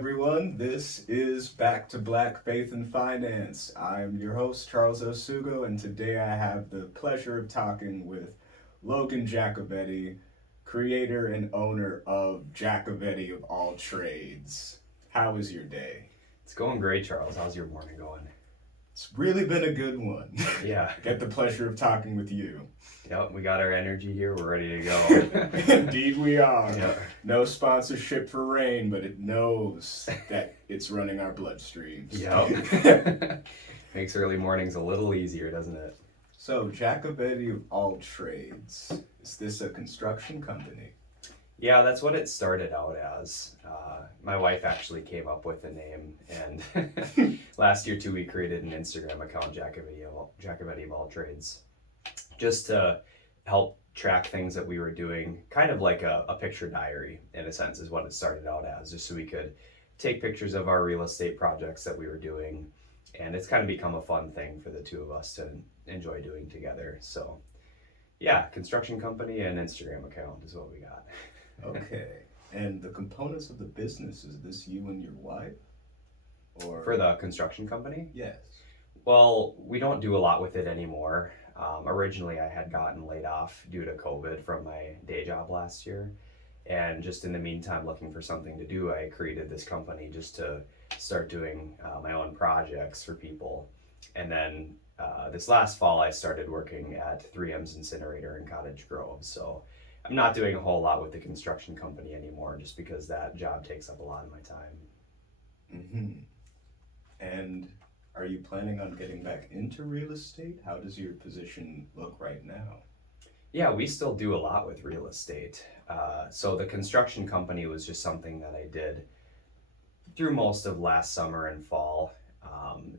everyone. This is Back to Black Faith and Finance. I'm your host, Charles Osugo, and today I have the pleasure of talking with Logan Jacovetti, creator and owner of Jacovetti of all trades. How is your day? It's going great, Charles. How's your morning going? It's really been a good one. Yeah. Get the pleasure of talking with you. Yep, we got our energy here. We're ready to go. Indeed we are. Yep. No sponsorship for rain, but it knows that it's running our bloodstreams. Yep. Makes early mornings a little easier, doesn't it? So, Jacovetti of all trades, is this a construction company? Yeah, that's what it started out as. My wife actually came up with the name, and last year too, we created an Instagram account, Jacovetti of all trades, just to help track things that we were doing, kind of like a picture diary in a sense is what it started out as, just so we could take pictures of our real estate projects that we were doing, and it's kind of become a fun thing for the two of us to enjoy doing together. So yeah, construction company and Instagram account is what we got. Okay. And the components of the business, is this you and your wife? Or For the construction company? Yes. Well, we don't do a lot with it anymore. Originally, I had gotten laid off due to COVID from my day job last year. And just in the meantime, looking for something to do, I created this company just to start doing my own projects for people. And then this last fall, I started working at 3M's incinerator in Cottage Grove. So I'm not doing a whole lot with the construction company anymore just because that job takes up a lot of my time. Mm-hmm. And are you planning on getting back into real estate? How does your position look right now? Yeah, we still do a lot with real estate. So the construction company was just something that I did through most of last summer and fall.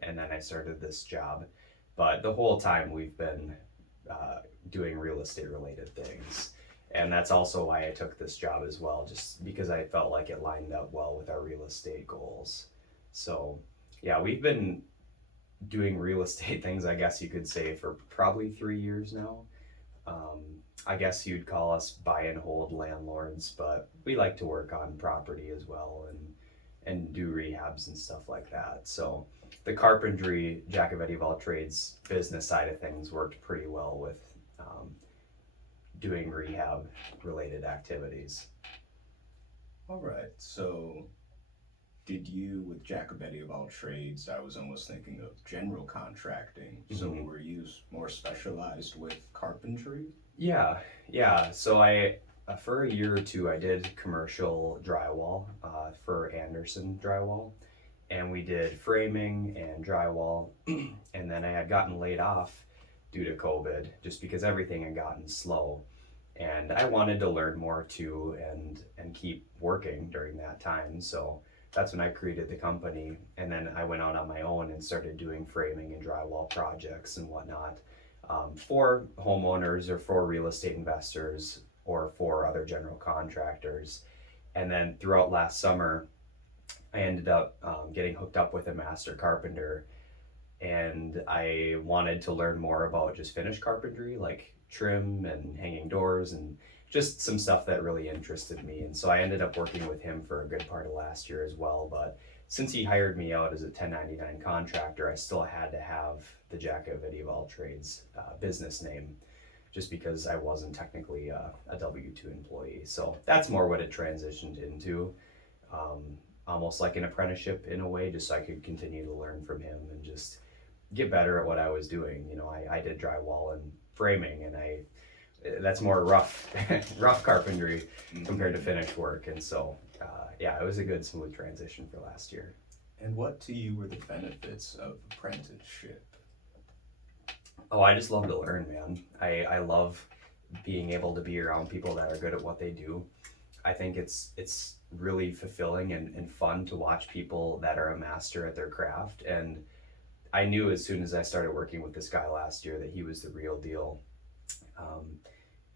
And then I started this job. But the whole time we've been doing real estate related things. And that's also why I took this job as well, just because I felt like it lined up well with our real estate goals. So yeah, we've been doing real estate things, I guess you could say, for probably 3 years now. I guess you'd call us buy and hold landlords, but we like to work on property as well and do rehabs and stuff like that. So the carpentry, Jacovetti of all trades business side of things worked pretty well with doing rehab related activities. All right. So did you, with Jacovetti of all trades, I was almost thinking of general contracting. So were you more specialized with carpentry? Yeah. So I, for a year or two, I did commercial drywall for Anderson Drywall, and we did framing and drywall. And then I had gotten laid off due to COVID, just because everything had gotten slow. And I wanted to learn more too, and keep working during that time. So that's when I created the company, and then I went out on my own and started doing framing and drywall projects and whatnot for homeowners or for real estate investors or for other general contractors. And then throughout last summer, I ended up getting hooked up with a master carpenter, and I wanted to learn more about just finished carpentry, like trim and hanging doors and just some stuff that really interested me. And so I ended up working with him for a good part of last year as well. But since he hired me out as a 1099 contractor, I still had to have the Jacovetti of all trades business name, just because I wasn't technically a W-2 employee. So that's more what it transitioned into, almost like an apprenticeship in a way, just so I could continue to learn from him and just get better at what I was doing. You know, I did drywall and framing, and that's more rough carpentry compared to finished work. And so yeah, it was a good smooth transition for last year. And what to you were the benefits of apprenticeship? Oh, I just love to learn, man. I love being able to be around people that are good at what they do. I think it's really fulfilling and fun to watch people that are a master at their craft. And I knew as soon as I started working with this guy last year that he was the real deal.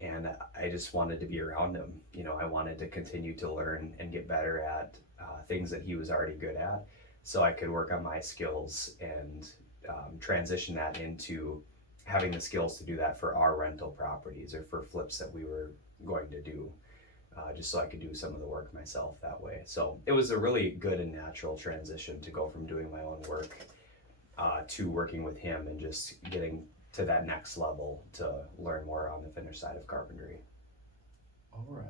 And I just wanted to be around him. You know, I wanted to continue to learn and get better at things that he was already good at, so I could work on my skills and transition that into having the skills to do that for our rental properties or for flips that we were going to do. just so I could do some of the work myself that way. So it was a really good and natural transition to go from doing my own work to working with him and just getting to that next level to learn more on the finished side of carpentry. All right.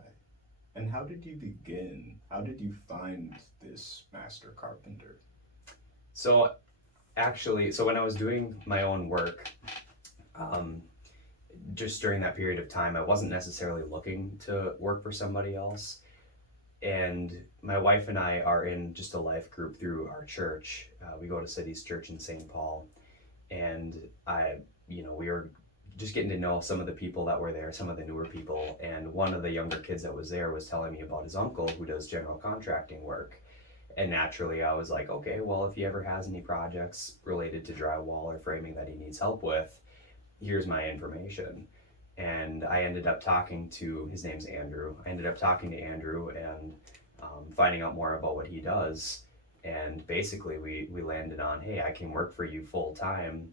And how did you begin? How did you find this master carpenter? So actually, when I was doing my own work, just during that period of time, I wasn't necessarily looking to work for somebody else. And my wife and I are in just a life group through our church. We go to City's Church in St. Paul. And we were just getting to know some of the people that were there, some of the newer people. And one of the younger kids that was there was telling me about his uncle who does general contracting work. And naturally, I was like, okay, well, if he ever has any projects related to drywall or framing that he needs help with, here's my information. And I ended up talking to, his name's Andrew. I ended up talking to Andrew and finding out more about what he does. And basically we landed on, hey, I can work for you full time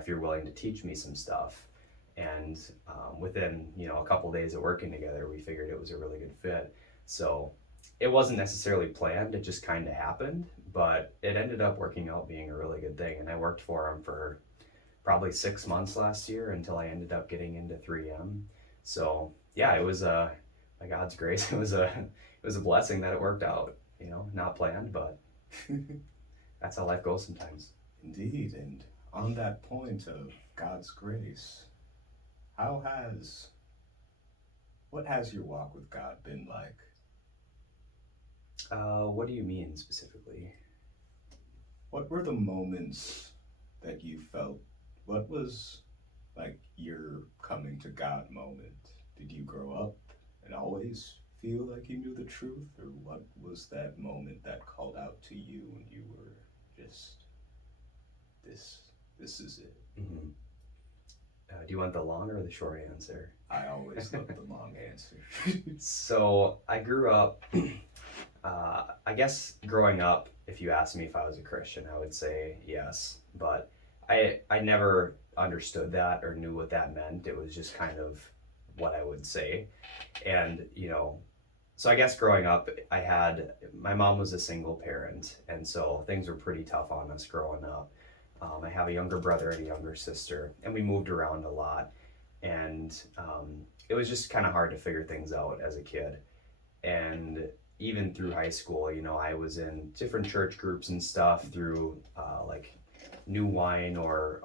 if you're willing to teach me some stuff. And within, a couple days of working together, we figured it was a really good fit. So it wasn't necessarily planned, it just kind of happened, but it ended up working out being a really good thing. And I worked for him for probably 6 months last year until I ended up getting into 3M. So yeah, it was by God's grace, it was a blessing that it worked out. Not planned, but that's how life goes sometimes. Indeed. And on that point of God's grace, what has your walk with God been like? What do you mean specifically? What were the moments that you felt? What was like your coming to God moment? Did you grow up and always feel like you knew the truth, or what was that moment that called out to you when you were just, this is it? Mm-hmm. Do you want the long or the short answer? I always love the long answer. So I grew up, I guess growing up, if you asked me if I was a Christian, I would say yes, but I never understood that or knew what that meant. It was just kind of what I would say. And, so I guess growing up, my mom was a single parent, and so things were pretty tough on us growing up. I have a younger brother and a younger sister, and we moved around a lot. And it was just kind of hard to figure things out as a kid. And even through high school, I was in different church groups and stuff through like New Wine or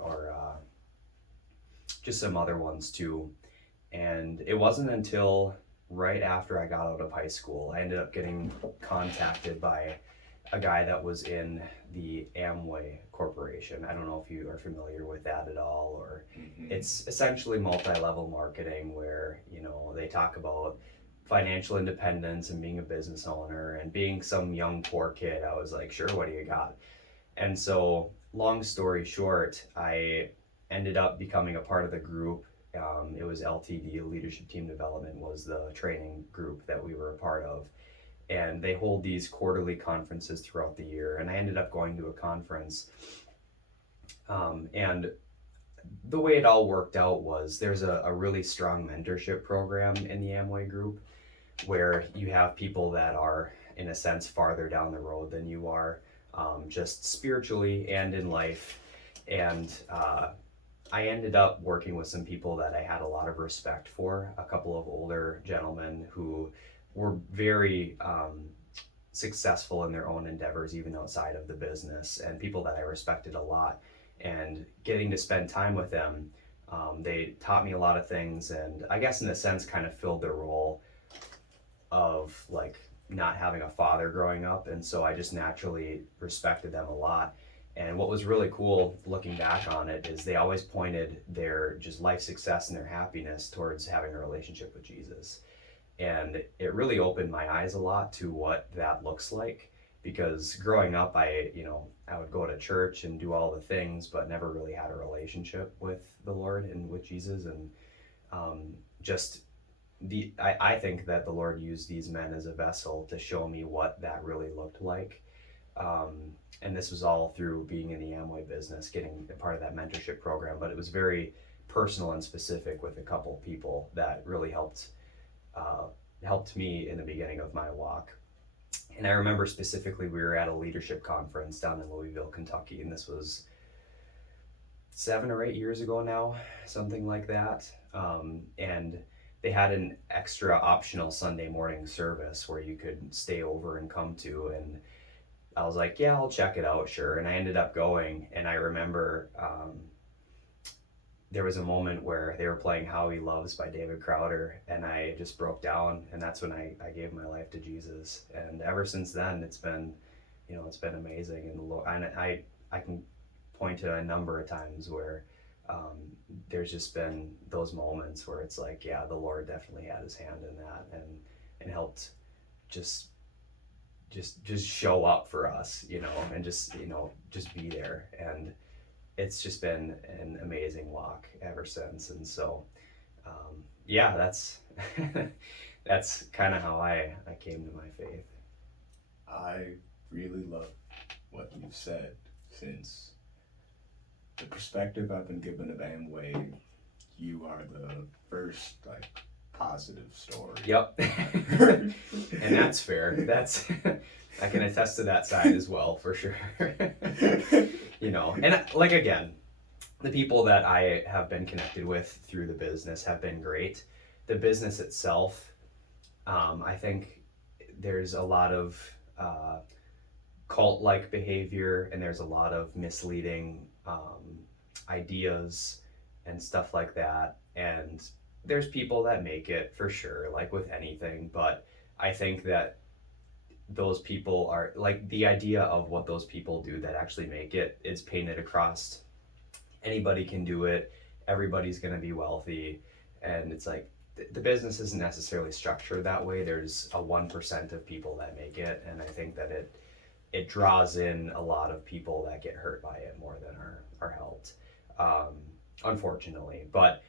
just some other ones too. And it wasn't until right after I got out of high school, I ended up getting contacted by a guy that was in the Amway Corporation. I don't know if you are familiar with that at all, or it's essentially multi-level marketing where, they talk about financial independence and being a business owner, and being some young poor kid, I was like, sure, what do you got? And so long story short, I ended up becoming a part of the group. It was LTD, Leadership Team Development, was the training group that we were a part of. And they hold these quarterly conferences throughout the year. And I ended up going to a conference. And the way it all worked out was there's a really strong mentorship program in the Amway group where you have people that are, in a sense, farther down the road than you are, just spiritually and in life. And I ended up working with some people that I had a lot of respect for, a couple of older gentlemen who were very successful in their own endeavors, even outside of the business, and people that I respected a lot. And getting to spend time with them, they taught me a lot of things, and I guess in a sense kind of filled the role of like not having a father growing up. And so I just naturally respected them a lot. And what was really cool looking back on it is they always pointed their just life success and their happiness towards having a relationship with Jesus. And it really opened my eyes a lot to what that looks like, because growing up, I would go to church and do all the things, but never really had a relationship with the Lord and with Jesus. And I think that the Lord used these men as a vessel to show me what that really looked like. And this was all through being in the Amway business, getting a part of that mentorship program, but it was very personal and specific with a couple people that really helped helped me in the beginning of my walk. And I remember specifically we were at a leadership conference down in Louisville, Kentucky, and this was 7 or 8 years ago now, something like that. And they had an extra optional Sunday morning service where you could stay over and come to. And I was like, yeah, I'll check it out, sure. And I ended up going. And I remember there was a moment where they were playing How He Loves by David Crowder, and I just broke down. And that's when I gave my life to Jesus. And ever since then, it's been amazing. And I can point to a number of times where there's just been those moments where it's like, yeah, the Lord definitely had his hand in that and helped just show up for us, and just be there. And it's just been an amazing walk ever since. And so yeah, that's that's kind of how I came to my faith. I really love what you've said, since the perspective I've been given of Amway, you are the first positive story. Yep. And that's fair. That's I can attest to that side as well, for sure. And again, the people that I have been connected with through the business have been great. The business itself, I think there's a lot of cult-like behavior, and there's a lot of misleading ideas and stuff like that. And there's people that make it, for sure, like with anything. But I think that those people are the idea of what those people do that actually make it is painted across. Anybody can do it. Everybody's going to be wealthy. And it's like, the business isn't necessarily structured that way. There's a 1% of people that make it. And I think that it draws in a lot of people that get hurt by it more than are helped, unfortunately. But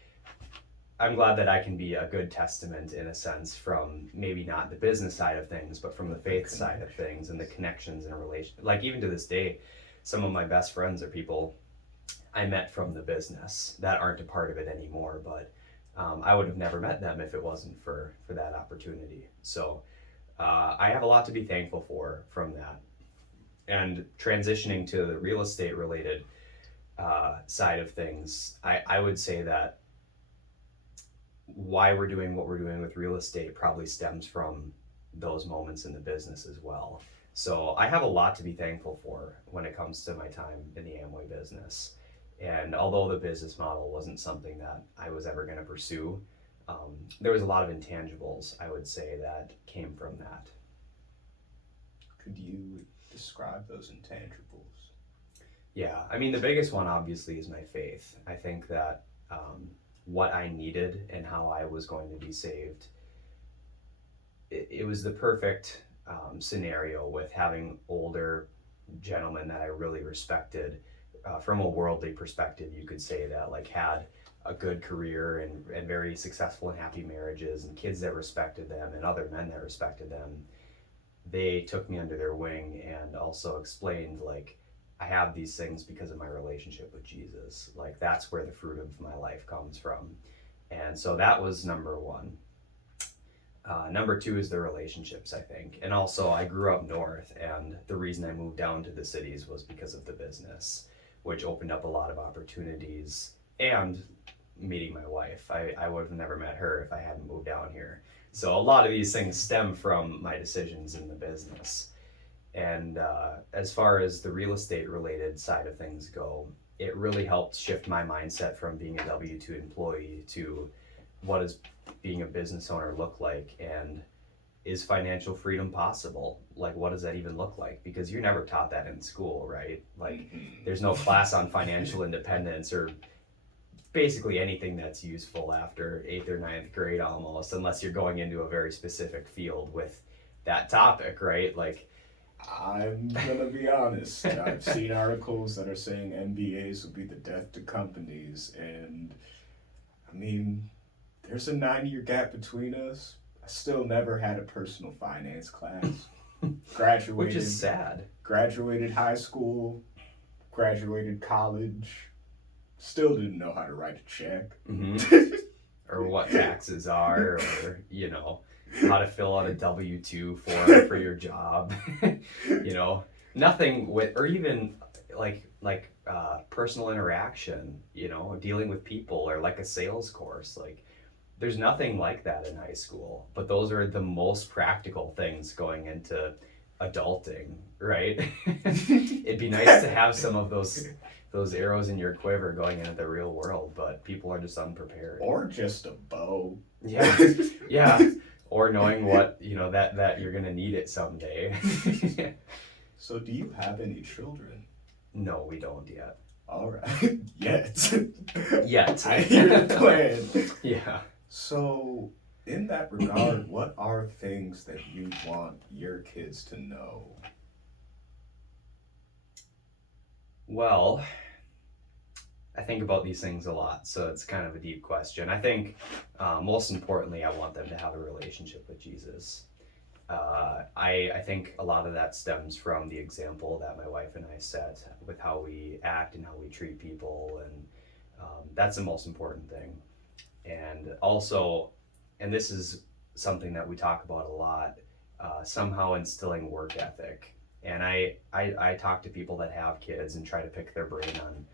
I'm glad that I can be a good testament, in a sense, from maybe not the business side of things, but from the faith side of things and the connections and relation. Even to this day, some of my best friends are people I met from the business that aren't a part of it anymore. But I would have never met them if it wasn't for that opportunity. So I have a lot to be thankful for from that. And transitioning to the real estate related side of things, I would say that why we're doing what we're doing with real estate probably stems from those moments in the business as well. So I have a lot to be thankful for when it comes to my time in the Amway business. And although the business model wasn't something that I was ever going to pursue, there was a lot of intangibles, I would say, that came from that. Could you describe those intangibles? Yeah, the biggest one obviously is my faith. I think that what I needed and how I was going to be saved, it was the perfect scenario, with having older gentlemen that I really respected. From a worldly perspective, you could say that had a good career and very successful and happy marriages, and kids that respected them, and other men that respected them. They took me under their wing and also explained, I have these things because of my relationship with Jesus. That's where the fruit of my life comes from. And so that was number one. Number two is the relationships, I think. And also, I grew up north, and the reason I moved down to the cities was because of the business, which opened up a lot of opportunities, and meeting my wife. I would have never met her if I hadn't moved down here. So a lot of these things stem from my decisions in the business. And as far as the real estate related side of things go, it really helped shift my mindset from being a W-2 employee to what does being a business owner look like, and is financial freedom possible? What does that even look like? Because you're never taught that in school, right? There's no class on financial independence, or basically anything that's useful after 8th or 9th grade almost, unless you're going into a very specific field with that topic, right? I'm gonna be honest. I've seen articles that are saying MBAs will be the death to companies, and there's a 9-year gap between us. I still never had a personal finance class. Graduated, which is sad. Graduated high school, graduated college, still didn't know how to write a check. Mm-hmm. Or what taxes are, or how to fill out a W-2 form for your job, you know, nothing with, or even personal interaction, you know, dealing with people, or like a sales course. Like, there's nothing like that in high school, but those are the most practical things going into adulting, right? It'd be nice to have some of those arrows in your quiver going into the real world, but people are just unprepared. Or just a bow. Yeah, yeah. Or knowing what, you know, that you're gonna need it someday. So do you have any children? No, we don't yet. All right. Yet. Yet. I hear the plan. Yeah. So, in that regard, what are things that you want your kids to know? Well, I think about these things a lot, so it's kind of a deep question. I think most importantly, I want them to have a relationship with Jesus. I think a lot of that stems from the example that my wife and I set with how we act and how we treat people, and that's the most important thing. And also, and this is something that we talk about a lot, somehow instilling work ethic. And I talk to people that have kids and try to pick their brain on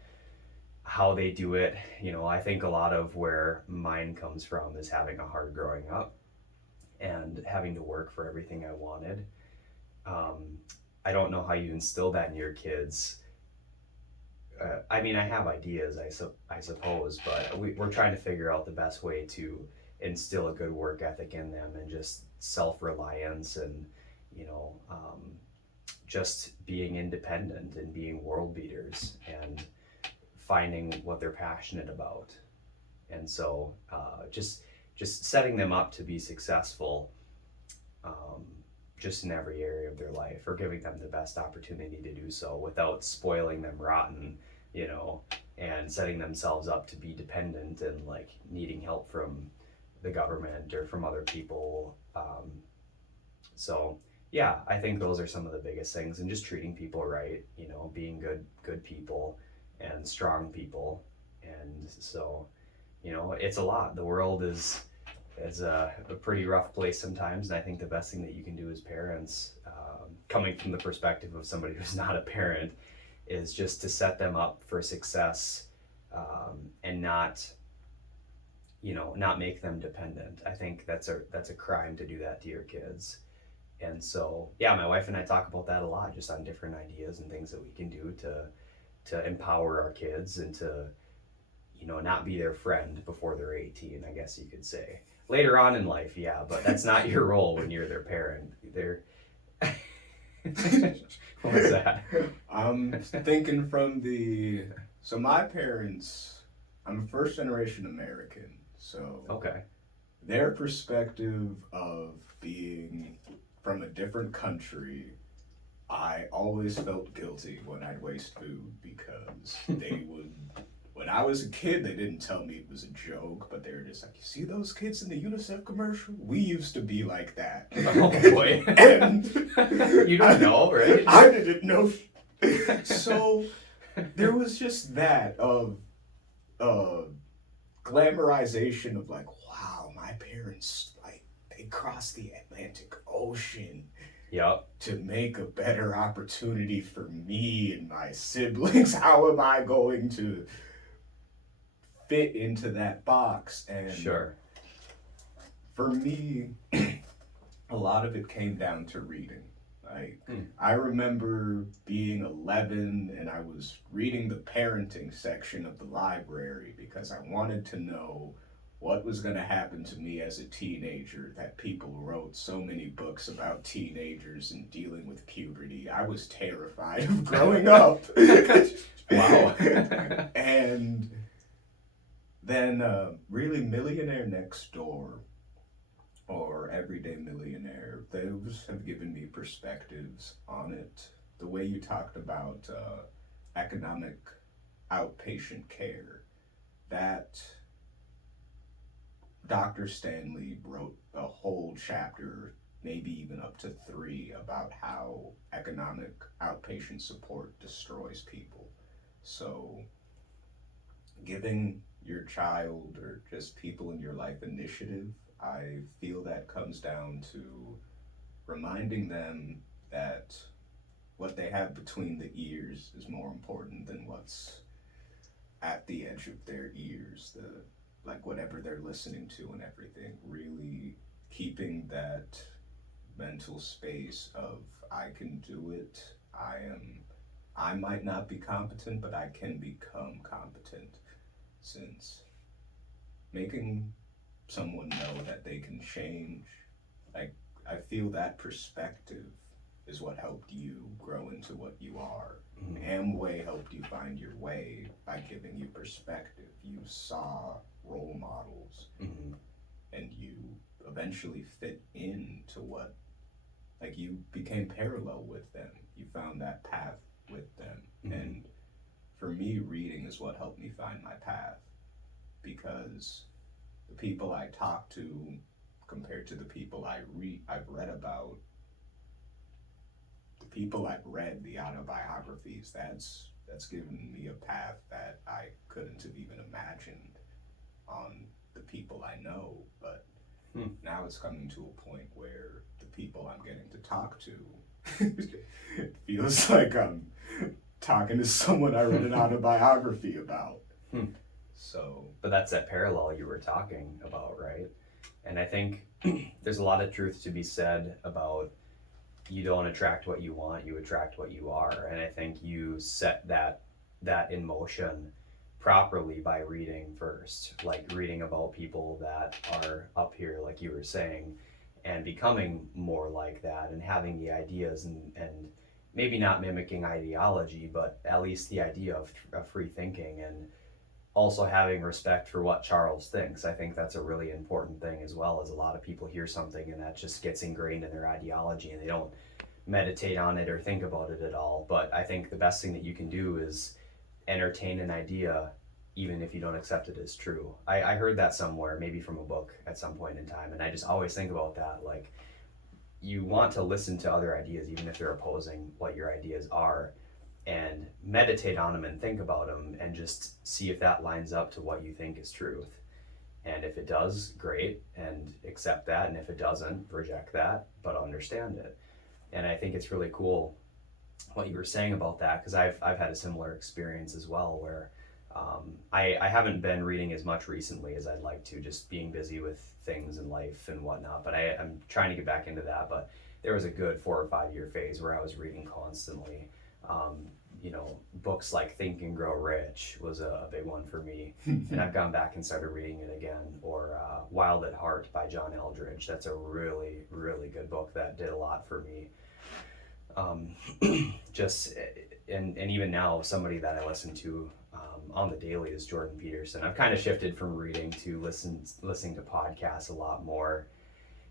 how they do it. You know, I think a lot of where mine comes from is having a hard growing up and having to work for everything I wanted. I don't know how you instill that in your kids. I mean, I have ideas, I suppose, but we're trying to figure out the best way to instill a good work ethic in them, and just self-reliance, and, you know, just being independent and being world beaters and finding what they're passionate about. And so just setting them up to be successful, just in every area of their life, or giving them the best opportunity to do so without spoiling them rotten, you know, and setting themselves up to be dependent and like needing help from the government or from other people. So yeah, I think those are some of the biggest things, and just treating people right, you know, being good people and strong people. And so, you know, it's a lot. The world is a pretty rough place sometimes, and I think the best thing that you can do as parents, coming from the perspective of somebody who's not a parent, is just to set them up for success, and not, you know, not make them dependent. I think that's a crime to do that to your kids. And so yeah, my wife and I talk about that a lot, just on different ideas and things that we can do to empower our kids, and to, you know, not be their friend before they're 18, I guess you could say. Later on in life, yeah, but that's not your role when you're their parent. They're what was that? I'm thinking so my parents, I'm a first generation American, so Okay. their perspective of being from a different country, I always felt guilty when I'd waste food, because they would, when I was a kid, they didn't tell me it was a joke, but they were just like, you see those kids in the UNICEF commercial? We used to be like that. Oh boy. And you don't know, right? I didn't know. So there was just that of glamorization of like, wow, my parents, like, they crossed the Atlantic Ocean. Yep. To make a better opportunity for me and my siblings. How am I going to fit into that box? And Sure. for me, a lot of it came down to reading. Like, I remember being 11 and I was reading the parenting section of the library because I wanted to know what was going to happen to me as a teenager, that people wrote so many books about teenagers and dealing with puberty. I was terrified of growing up. Wow. And then really Millionaire Next Door or Everyday Millionaire, those have given me perspectives on it. The way you talked about economic outpatient care, that Dr. Stanley wrote a whole chapter, maybe even up to 3, about how economic outpatient support destroys people. So giving your child or just people in your life initiative I feel that comes down to reminding them that what they have between the ears is more important than what's at the edge of their ears, like whatever they're listening to and everything. Really keeping that mental space of I can do it. I might not be competent, but I can become competent. Since making someone know that they can change, like, I feel that perspective is what helped you grow into what you are. Amway helped you find your way by giving you perspective. You saw role models, and you eventually fit into what, like, you became parallel with them. You found that path with them. And for me, reading is what helped me find my path, because the people I talk to compared to the people I've read about, the people I've read, the autobiographies, that's given me a path that I couldn't have even imagined on the people I know. But now it's coming to a point where the people I'm getting to talk to, it feels like I'm talking to someone I read an autobiography about. So, but that's that parallel you were talking about, right? And I think there's a lot of truth to be said about you don't attract what you want, you attract what you are. And I think you set that in motion properly by reading first, like reading about people that are up here, like you were saying, and becoming more like that, and having the ideas and maybe not mimicking ideology, but at least the idea of free thinking, and also having respect for what Charles thinks. I think that's a really important thing, as well. As a lot of people hear something and that just gets ingrained in their ideology and they don't meditate on it or think about it at all. But I think the best thing that you can do is entertain an idea even if you don't accept it as true. I heard that somewhere, maybe from a book at some point in time, and I just always think about that. Like, you want to listen to other ideas even if they're opposing what your ideas are, and meditate on them and think about them and just see if that lines up to what you think is truth. And if it does, great, and accept that. And if it doesn't, reject that, but understand it. And I think it's really cool what you were saying about that, because I've had a similar experience as well, where I haven't been reading as much recently as I'd like to, just being busy with things in life and whatnot, but I'm trying to get back into that. But there was a good 4 or 5 year phase where I was reading constantly. Books like Think and Grow Rich was a big one for me. And I've gone back and started reading it again. Or Wild at Heart by John Eldridge. That's a really, really good book that did a lot for me. And even now, somebody that I listen to on the daily is Jordan Peterson. I've kind of shifted from reading to listening to podcasts a lot more.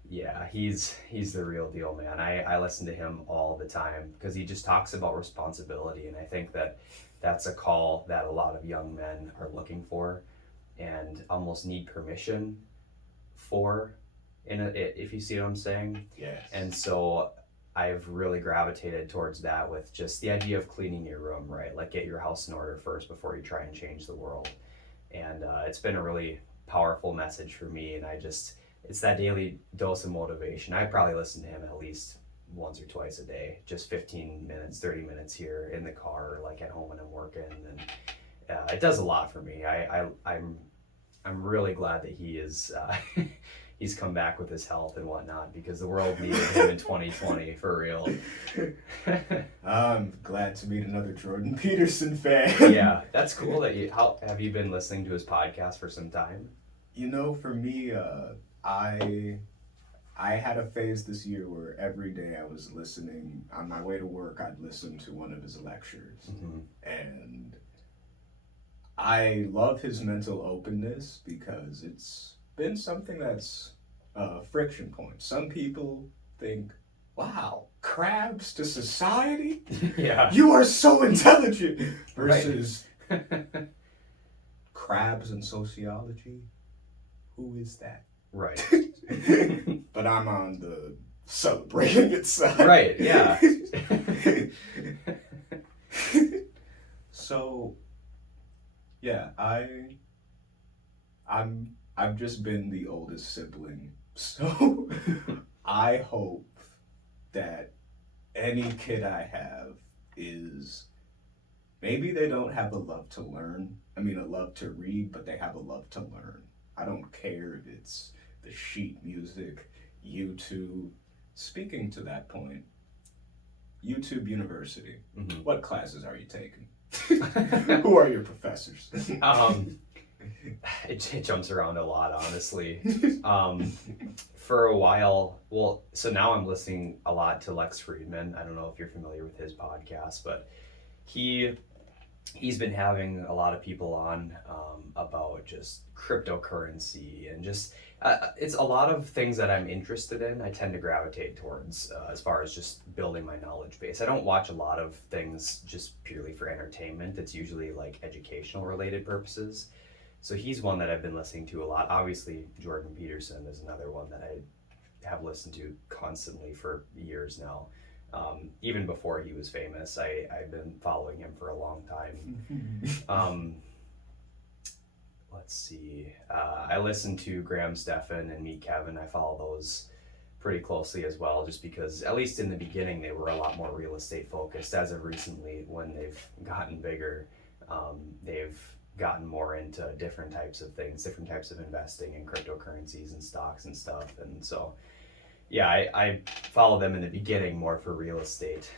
Yeah, he's the real deal, man. I listen to him all the time because he just talks about responsibility, and I think that's a call that a lot of young men are looking for and almost need permission for, if you see what I'm saying. yes. And so I've really gravitated towards that, with just the idea of cleaning your room, right? Like, get your house in order first before you try and change the world. And it's been a really powerful message for me, and it's that daily dose of motivation. I probably listen to him at least once or twice a day, just 15 minutes, 30 minutes here in the car, or like at home when I'm working. And it does a lot for me. I'm really glad that he is, he's come back with his health and whatnot, because the world needed him in 2020, for real. I'm glad to meet another Jordan Peterson fan. Yeah, that's cool. How have you been listening to his podcast for some time? For me, I had a phase this year where every day I was listening. On my way to work, I'd listen to one of his lectures. And I love his mental openness, because it's been something that's a friction point. Some people think, wow, crabs to society? Yeah. You are so intelligent! Versus crabs and sociology? Who is that? Right. But I'm on the celebrating it side. Right, yeah. So, yeah, I'm I've just been the oldest sibling, so I hope that any kid I have is, maybe they don't have a love to learn. I mean, a love to read, but they have a love to learn. I don't care if it's the sheet music, YouTube. Speaking to that point, YouTube University, what classes are you taking? Who are your professors? It jumps around a lot, honestly. For a while, so now I'm listening a lot to Lex Friedman. I don't know if you're familiar with his podcast, but he's been having a lot of people on about just cryptocurrency and just it's a lot of things that I'm interested in. I tend to gravitate towards as far as just building my knowledge base. I don't watch a lot of things just purely for entertainment. It's usually like educational related purposes. So he's one that I've been listening to a lot. Obviously, Jordan Peterson is another one that I have listened to constantly for years now. Even before he was famous, I've been following him for a long time. Let's see. I listen to Graham Stephan and Meet Kevin. I follow those pretty closely as well, just because at least in the beginning they were a lot more real estate focused. As of recently, when they've gotten bigger, they've gotten more into different types of things, different types of investing in cryptocurrencies and stocks and stuff. And so, yeah, I follow them in the beginning more for real estate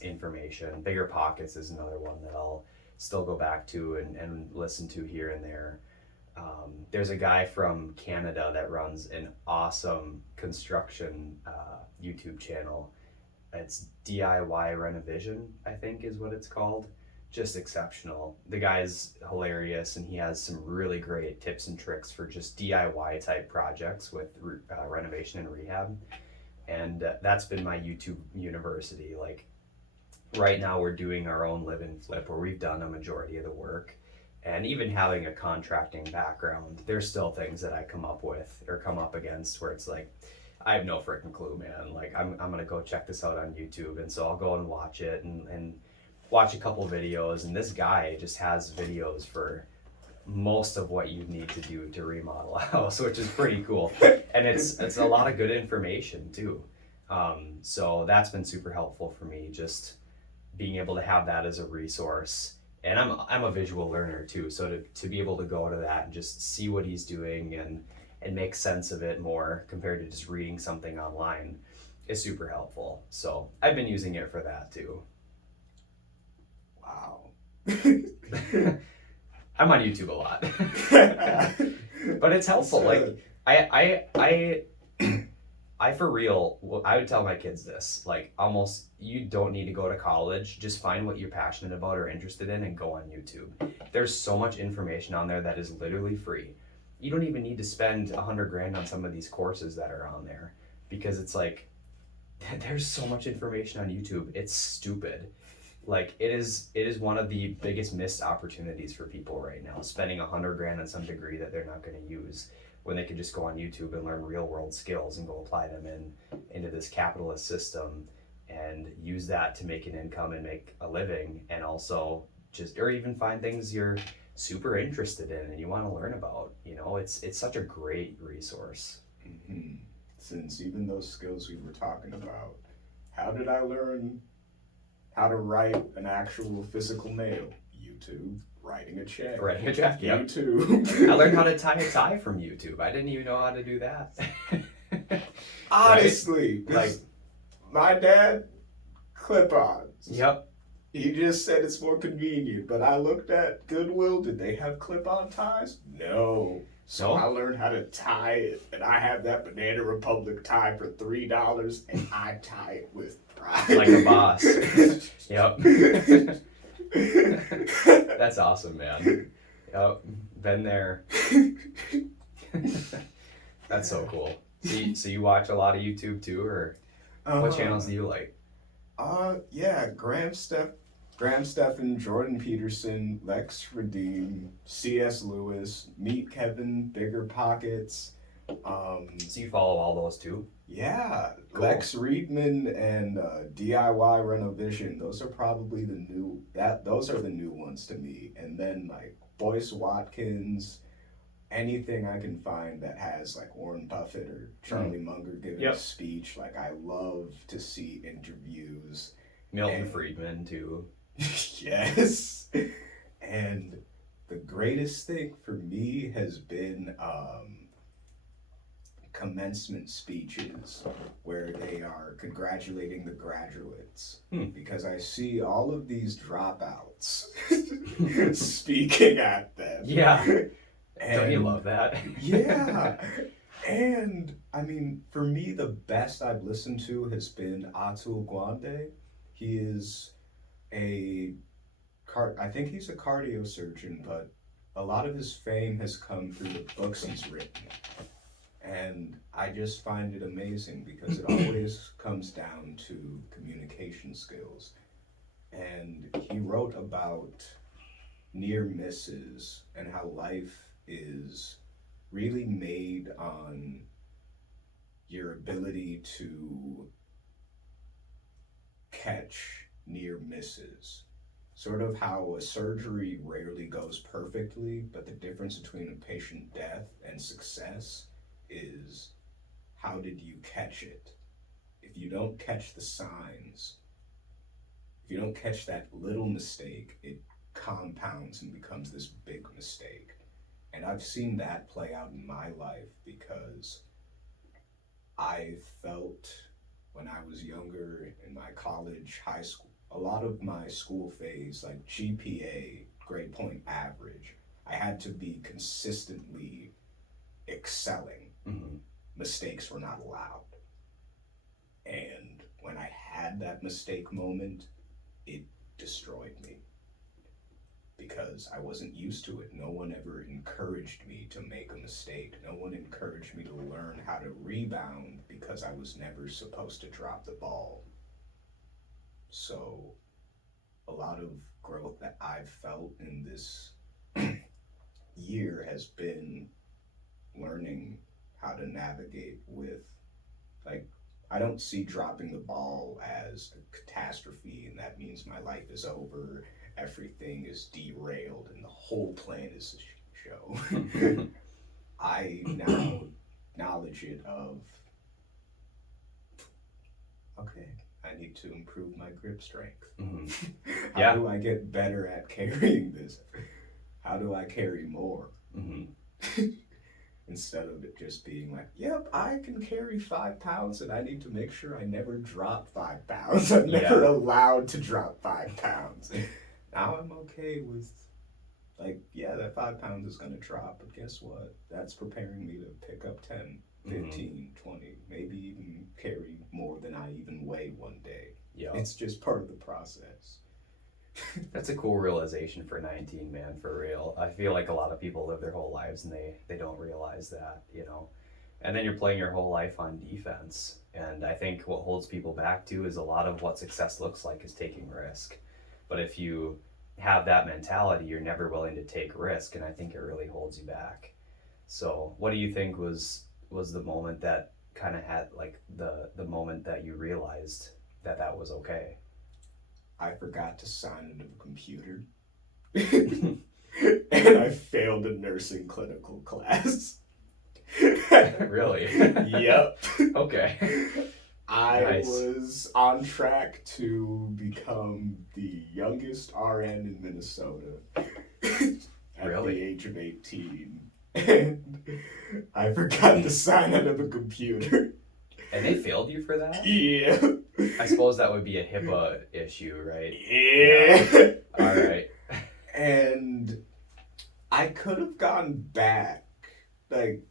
information. Bigger Pockets is another one that I'll still go back to and listen to here and there. There's a guy from Canada that runs an awesome construction YouTube channel. It's DIY Renovision, I think is what it's called. Just exceptional. The guy's hilarious, and he has some really great tips and tricks for just DIY type projects with renovation and rehab. And that's been my YouTube university. Like right now we're doing our own live and flip where we've done a majority of the work. And even having a contracting background, there's still things that I come up with or come up against where it's like, I have no freaking clue, man. Like I'm gonna go check this out on YouTube. And so I'll go and watch it and watch a couple videos, and this guy just has videos for most of what you need to do to remodel a house, which is pretty cool. And it's a lot of good information too. So that's been super helpful for me, just being able to have that as a resource. And I'm a visual learner too, so to be able to go to that and just see what he's doing and make sense of it more compared to just reading something online is super helpful. So I've been using it for that too. Wow. I'm on YouTube a lot. But it's helpful. Like I for real, I would tell my kids this, like almost you don't need to go to college, just find what you're passionate about or interested in and go on YouTube. There's so much information on there that is literally free. You don't even need to spend $100,000 on some of these courses that are on there, because it's like, there's so much information on YouTube. It's stupid. Like it is one of the biggest missed opportunities for people right now, spending $100,000 on some degree that they're not going to use, when they could just go on YouTube and learn real world skills and go apply them into this capitalist system and use that to make an income and make a living, and also just, or even find things you're super interested in and you want to learn about. You know, it's such a great resource. Mm-hmm. Since even those skills we were talking about, how did I learn how to write an actual physical mail? YouTube. Writing a check, Yep. YouTube. I learned how to tie a tie from YouTube. I didn't even know how to do that. Honestly, right? Like my dad, clip-ons. Yep. He just said it's more convenient, but I looked at Goodwill. Did they have clip-on ties? No. So I learned how to tie it, and I have that Banana Republic tie for $3, and I tie it with pride. Like a boss. Yep. That's awesome, man. Yep. Been there. That's so cool. So you watch a lot of YouTube too, or what channels do you like? Yeah, Graham Stephan, Jordan Peterson, Lex Redeem, C.S. Lewis, Meet Kevin, Bigger Pockets. So you follow all those too? Yeah, cool. Lex Reedman and DIY Renovision. Those are probably those are the new ones to me. And then like Boyce Watkins, anything I can find that has like Warren Buffett or Charlie Munger giving a speech. Like, I love to see interviews. Milton Friedman too. Yes. And the greatest thing for me has been commencement speeches where they are congratulating the graduates, because I see all of these dropouts speaking at them. Yeah. And, don't you love that? Yeah. And I mean, for me, the best I've listened to has been Atul Gawande. He is I think he's a cardio surgeon, but a lot of his fame has come through the books he's written. And I just find it amazing because it always comes down to communication skills. And he wrote about near misses and how life is really made on your ability to catch near misses. Sort of how a surgery rarely goes perfectly, but the difference between a patient death and success is how did you catch it? If you don't catch the signs, if you don't catch that little mistake, it compounds and becomes this big mistake. And I've seen that play out in my life because I felt when I was younger in my college, high school, a lot of my school phase, like GPA, grade point average, I had to be consistently excelling. Mistakes were not allowed. And when I had that mistake moment, it destroyed me because I wasn't used to it. No one ever encouraged me to make a mistake. No one encouraged me to learn how to rebound because I was never supposed to drop the ball. So a lot of growth that I've felt in this year has been learning how to navigate with, like, I don't see dropping the ball as a catastrophe and that means my life is over, everything is derailed and the whole plan is a show. I now acknowledge it of, okay, I need to improve my grip strength. How do I get better at carrying this? How do I carry more? Instead of it just being like, yep, I can carry 5 pounds and I need to make sure I never drop 5 pounds. I'm never allowed to drop 5 pounds. Now I'm okay with, like, yeah, that 5 pounds is going to drop, but guess what? That's preparing me to pick up 10, 15, 20, maybe even carry more than I even weigh one day. It's just part of the process. That's a cool realization for 19, man, for real. I feel like a lot of people live their whole lives and they don't realize that, you know. And then you're playing your whole life on defense. And I think what holds people back too is a lot of what success looks like is taking risk. But if you have that mentality, you're never willing to take risk, and I think it really holds you back. So what do you think was the moment that kind of had, like, the moment that you realized that was okay? I forgot to sign into the computer. And I failed a nursing clinical class. Really? Yep. Okay. I was on track to become the youngest RN in Minnesota at the age of 18. And I forgot to sign out of a computer. And they failed you for that? Yeah. I suppose that would be a HIPAA issue, right? Yeah. All right. And I could have gone back. Like,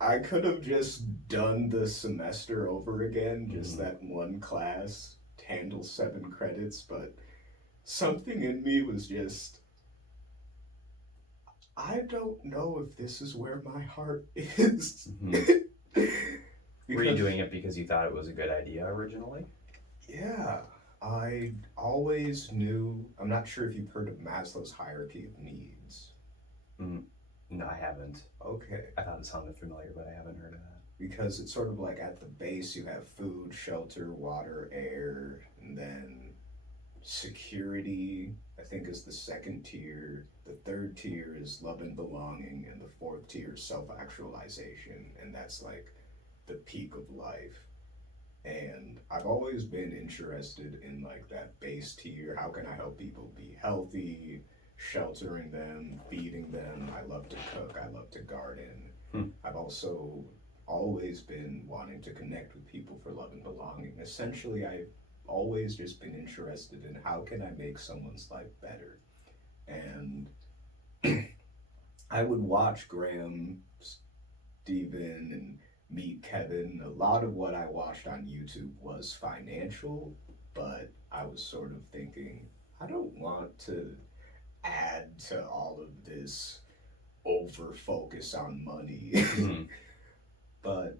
I could have just done the semester over again, just that one class, handle 7 credits, but something in me was just, I don't know if this is where my heart is. Were you doing it because you thought it was a good idea originally? Yeah, I always knew, I'm not sure if you've heard of Maslow's hierarchy of needs. No, I haven't. Okay. I thought it sounded familiar, but I haven't heard of that. Because it's sort of like at the base you have food, shelter, water, air, and then security, I think, is the second tier. The third tier is love and belonging, and the fourth tier is self-actualization, and that's like the peak of life. And I've always been interested in like that base tier. How can I help people be healthy, sheltering them, feeding them? I love to cook, I love to garden. I've also always been wanting to connect with people for love and belonging. Essentially, I've always just been interested in how can I make someone's life better. And I would watch Graham, Stephen, and Meet Kevin. A lot of what I watched on YouTube was financial, but I was sort of thinking, I don't want to add to all of this over focus on money. But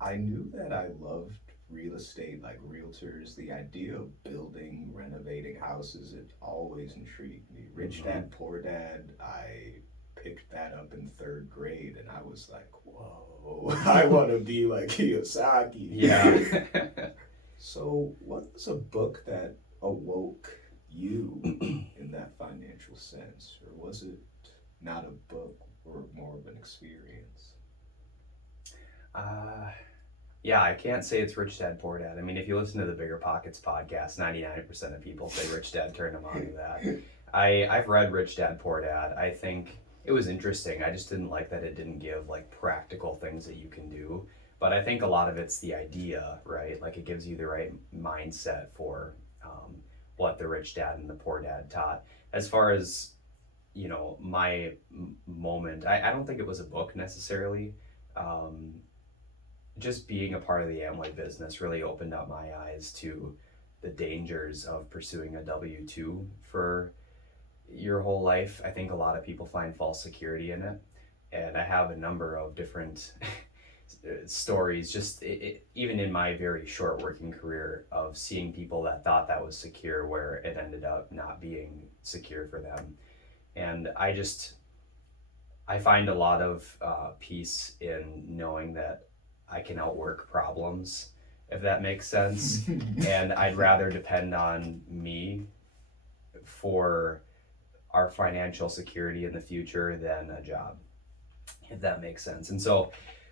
I knew that I loved real estate, like realtors. The idea of building, renovating houses, it always intrigued me. Rich Dad, Poor Dad, I picked that up in third grade, and I was like, whoa, I want to be like Kiyosaki. Yeah. So what was a book that awoke you in that financial sense? Or was it not a book or more of an experience? Yeah, I can't say it's Rich Dad, Poor Dad. I mean, if you listen to the Bigger Pockets podcast, 99% of people say Rich Dad turned them on to that. I've read Rich Dad, Poor Dad. I think it was interesting. I just didn't like that it didn't give like practical things that you can do. But I think a lot of it's the idea, right? Like it gives you the right mindset for what the Rich Dad and the Poor Dad taught. As far as, you know, my moment, I don't think it was a book necessarily. Just being a part of the Amway business really opened up my eyes to the dangers of pursuing a W-2 for your whole life. I think a lot of people find false security in it. And I have a number of different stories, just even in my very short working career, of seeing people that thought that was secure where it ended up not being secure for them. And I find a lot of peace in knowing that I can outwork problems, if that makes sense. And I'd rather depend on me for our financial security in the future than a job, if that makes sense. And so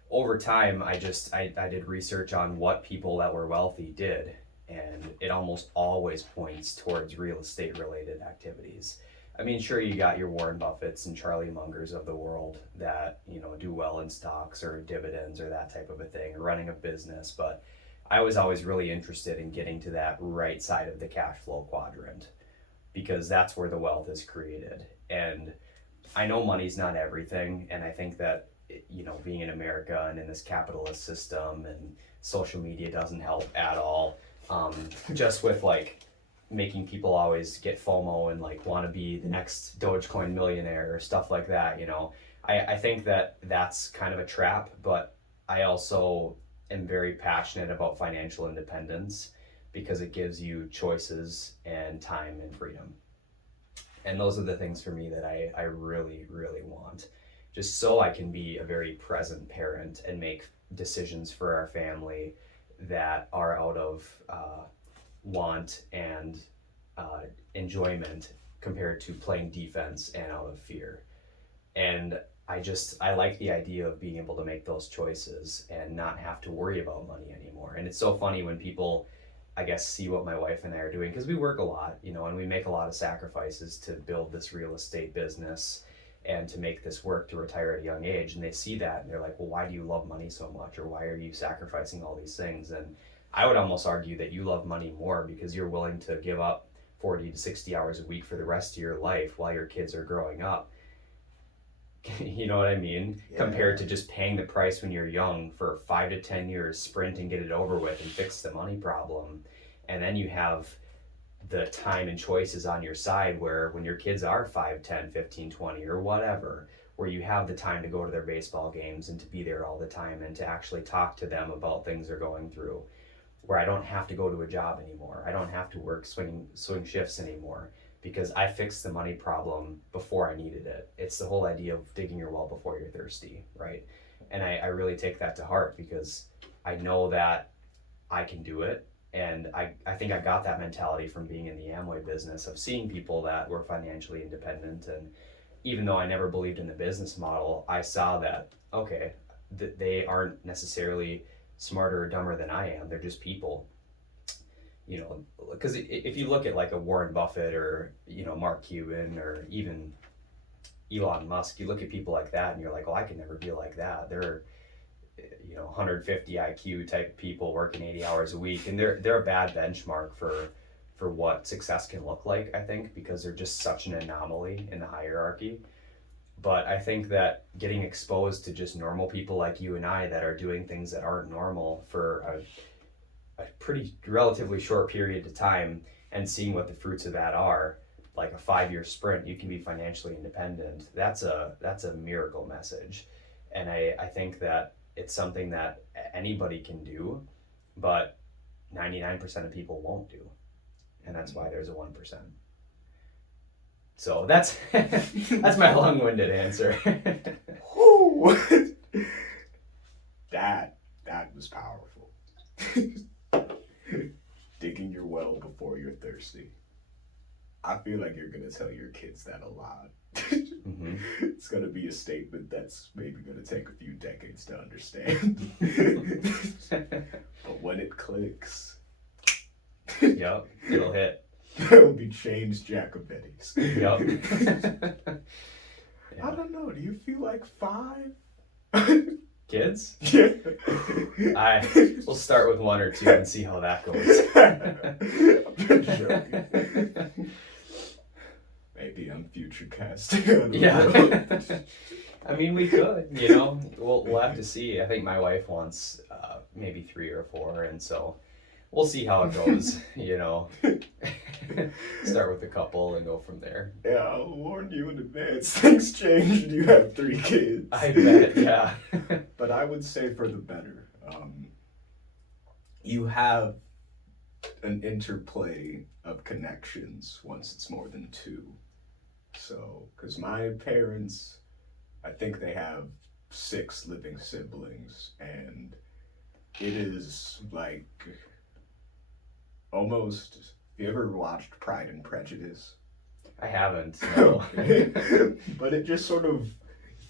over time, I did research on what people that were wealthy did, and it almost always points towards real estate related activities. I mean, sure, you got your Warren Buffetts and Charlie Mungers of the world that, you know, do well in stocks or dividends or that type of a thing, or running a business. But I was always really interested in getting to that right side of the cash flow quadrant, because that's where the wealth is created. And I know money's not everything. And I think that, you know, being in America and in this capitalist system, and social media doesn't help at all. Just with like making people always get FOMO and like want to be the next Dogecoin millionaire or stuff like that, you know. I think that that's kind of a trap, but I also am very passionate about financial independence because it gives you choices and time and freedom. And those are the things for me that I really, really want, just so I can be a very present parent and make decisions for our family that are out of want and enjoyment compared to playing defense and out of fear. And I like the idea of being able to make those choices and not have to worry about money anymore. And it's so funny when people, I guess, see what my wife and I are doing, because we work a lot, you know, and we make a lot of sacrifices to build this real estate business and to make this work to retire at a young age. And they see that and they're like, well, why do you love money so much? Or why are you sacrificing all these things? And I would almost argue that you love money more because you're willing to give up 40 to 60 hours a week for the rest of your life while your kids are growing up. You know what I mean? Yeah. Compared to just paying the price when you're young for 5 to 10 years, sprint and get it over with and fix the money problem. And then you have the time and choices on your side where when your kids are 5, 10, 15, 20 or whatever, where you have the time to go to their baseball games and to be there all the time and to actually talk to them about things they're going through, where I don't have to go to a job anymore. I don't have to work swing shifts anymore because I fixed the money problem before I needed it. It's the whole idea of digging your well before you're thirsty, right? And I really take that to heart because I know that I can do it And I think I got that mentality from being in the Amway business of seeing people that were financially independent. And even though I never believed in the business model, I saw that, okay, they aren't necessarily smarter or dumber than I am. They're just people, you know, because if you look at like a Warren Buffett or, you know, Mark Cuban or even Elon Musk, you look at people like that and you're like, oh, I can never be like that. They're, you know, 150 IQ type people working 80 hours a week, and they're a bad benchmark for what success can look like, I think, because they're just such an anomaly in the hierarchy. But I think that getting exposed to just normal people like you and I that are doing things that aren't normal for a pretty relatively short period of time and seeing what the fruits of that are, like a 5-year sprint, you can be financially independent. That's a miracle message. And I think that it's something that anybody can do, but 99% of people won't do. And that's why there's a 1%. So that's that's my long-winded answer. Woo! That was powerful. Digging your well before you're thirsty. I feel like you're gonna tell your kids that a lot. Mm-hmm. It's gonna be a statement that's maybe gonna take a few decades to understand. But when it clicks, yep, it'll hit. There'll be changed Jacovettis. Yep. I don't know. Do you feel like 5? Kids? Yeah. We'll start with 1 or 2 and see how that goes. I'm joking. Maybe I'm future casting. Yeah. I mean, we could, you know. We'll have to see. I think my wife wants maybe 3 or 4, and so we'll see how it goes, you know. Start with a couple and go from there. Yeah, I'll warn you in advance. Things change and you have 3 kids. I bet, yeah. But I would say for the better. You have an interplay of connections once it's more than 2. So, because my parents, I think they have 6 living siblings, and it is like almost. Have you ever watched Pride and Prejudice? I haven't. No. But it just sort of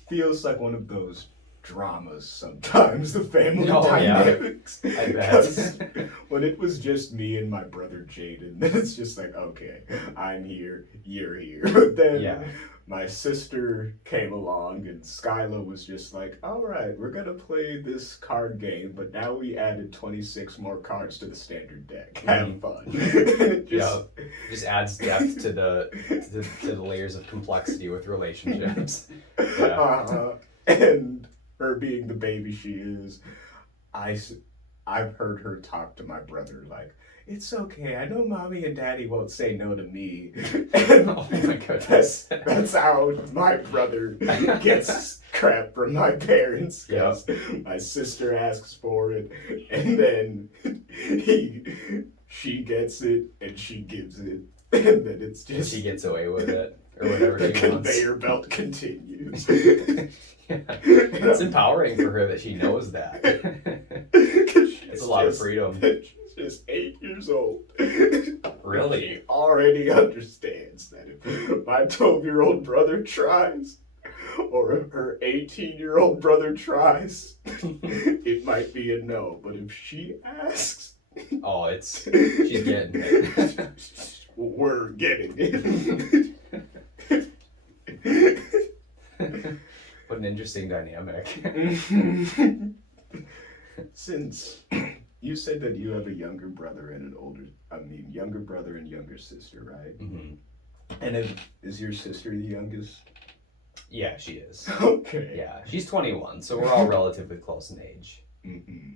feels like one of those dramas sometimes, the family dynamics. Yeah. I bet. When it was just me and my brother Jaden, then it's just like, okay, I'm here, you're here. But then my sister came along and Skyla was just like, all right, we're going to play this card game, but now we added 26 more cards to the standard deck. Have fun. Just adds depth to the layers of complexity with relationships. Yeah. And her being the baby she is, I've heard her talk to my brother like, it's okay, I know mommy and daddy won't say no to me. And oh my goodness. That's how my brother gets crap from my parents. Because my sister asks for it, and then she gets it, and she gives it, and then it's just... She gets away with it, or whatever she wants. The conveyor belt continues. It's empowering for her that she knows that. It's a lot of freedom. She's just 8 years old. Really? She already understands that if my 12-year-old brother tries, or if her 18-year-old brother tries, it might be a no. But if she asks... Oh, she's getting it. We're getting it. What an interesting dynamic. Since you said that you have a younger brother and younger brother and younger sister, right? Mm-hmm. And is your sister the youngest? Yeah, she is. Okay. Yeah, she's 21, so we're all relatively close in age. Mm-hmm.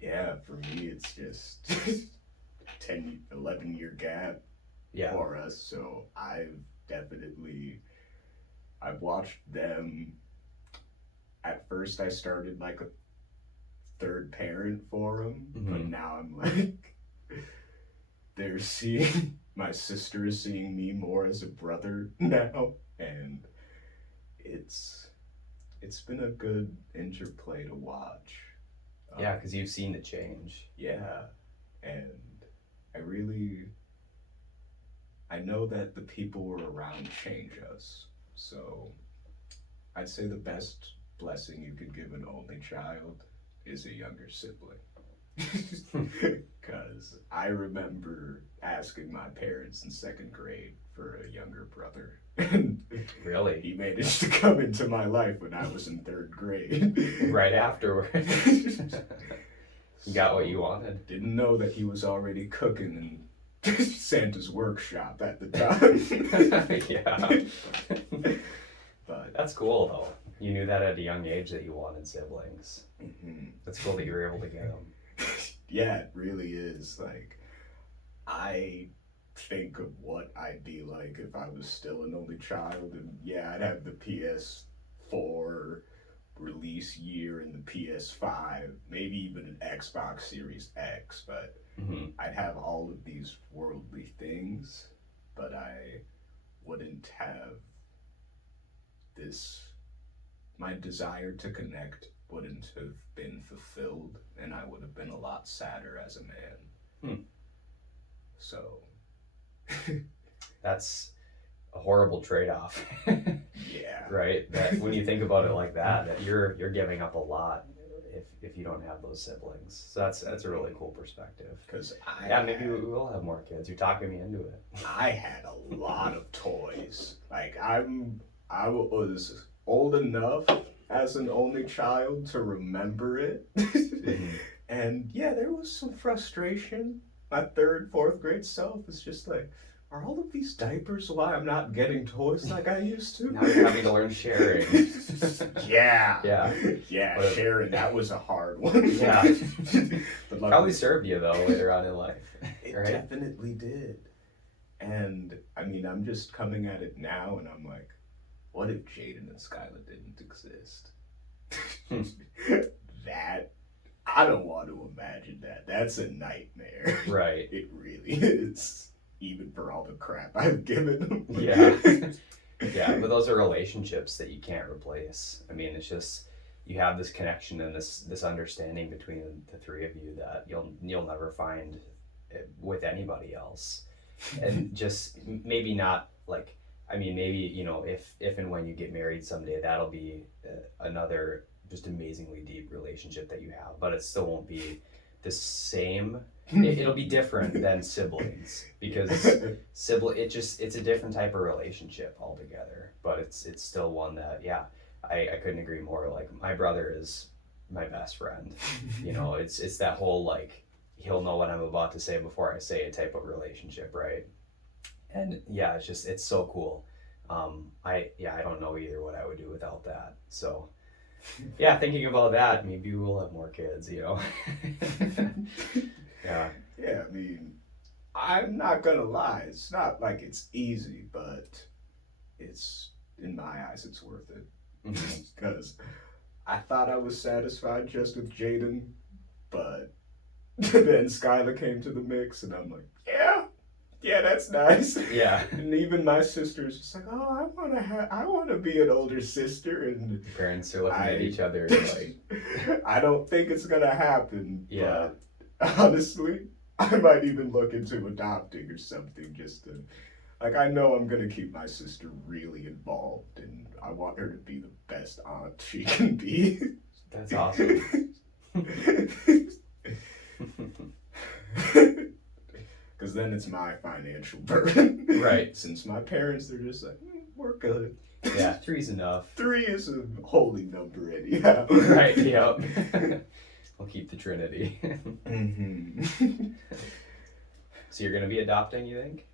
Yeah, for me, it's just 11-year gap for us. So I've watched them. At first, I started like a third parent for them, but now I'm like, my sister is seeing me more as a brother now, and it's been a good interplay to watch. Yeah, because you've seen the change. Yeah, And I really, I know that the people we're around change us. So I'd say the best blessing you could give an only child is a younger sibling. Because I remember asking my parents in second grade for a younger brother. And Really? he managed to come into my life when I was in third grade. Right afterward. You got what you wanted. Didn't know that he was already cooking in Santa's workshop at the time. Yeah. But That's cool though. You knew that at a young age that you wanted siblings. That's cool that you were able to get them. Yeah, it really is. Like, I think of what I'd be like if I was still an only child, and yeah, I'd have the PS4 release year and the PS5, maybe even an Xbox Series X, but I'd have all of these worldly things, but I wouldn't have this, my desire to connect wouldn't have been fulfilled, and I would have been a lot sadder as a man. So That's a horrible trade-off. yeah, Right? That when you think about it like that you're giving up a lot if you don't have those siblings. So that's a really cool perspective. because Maybe we will have more kids. You're talking me into it. I had a lot of toys. Like I was old enough as an only child to remember it. And yeah, there was some frustration. My third, fourth grade self is just like, are all of these diapers why I'm not getting toys like I used to? Now you're having to learn sharing. Yeah. Yeah. But, Sharing, that was a hard one. Yeah. But Probably served you though later on in life. It right? definitely did. And I mean, I'm just coming at it now and I'm like, what if Jaden and Skylar didn't exist? That, I don't want to imagine that. That's a nightmare. Right. It really is. Even for all the crap I've given them. Yeah. Yeah, but those are relationships that you can't replace. I mean, it's just you have this connection and this understanding between the three of you that you'll never find with anybody else. And just maybe not like, I mean, maybe, you know, if and when you get married someday, that'll be another just amazingly deep relationship that you have, but it still won't be the same. It'll be different than siblings because it's a different type of relationship altogether, but it's still one that, yeah, I couldn't agree more. Like my brother is my best friend, you know, it's that whole, like, he'll know what I'm about to say before I say it type of relationship. Right. And yeah, it's so cool. I don't know either what I would do without that. So yeah, thinking about that, maybe we'll have more kids, you know. Yeah. Yeah, I mean, I'm not gonna lie. It's not like it's easy, but it's, in my eyes, it's worth it. Because I thought I was satisfied just with Jaden, but then Skylar came to the mix, and I'm like, yeah, that's nice. Yeah. And even my sister's just like, oh, I want to be an older sister, and the parents are looking at each other like, I don't think it's gonna happen. Yeah. But honestly, I might even look into adopting or something, just to, like, I know I'm gonna keep my sister really involved, and I want her to be the best aunt she can be. That's awesome. Because then it's my financial burden. Right. Since my parents, they're just like, we're good. Yeah, 3's enough. 3 is a holy number anyhow. Right, yep. We'll keep the Trinity. So you're going to be adopting, you think?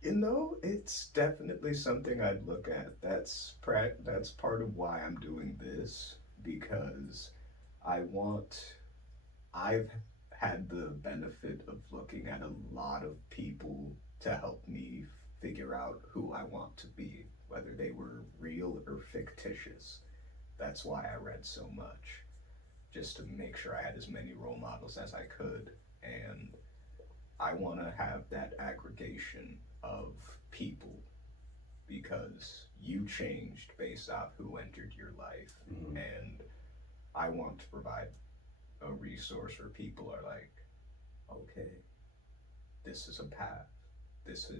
You know, it's definitely something I'd look at. That's part of why I'm doing this, because I've had the benefit of looking at a lot of people to help me figure out who I want to be, whether they were real or fictitious. That's why I read so much, just to make sure I had as many role models as I could. And I want to have that aggregation of people, because you changed based off who entered your life. And I want to provide a resource where people are like, okay, this is a path. This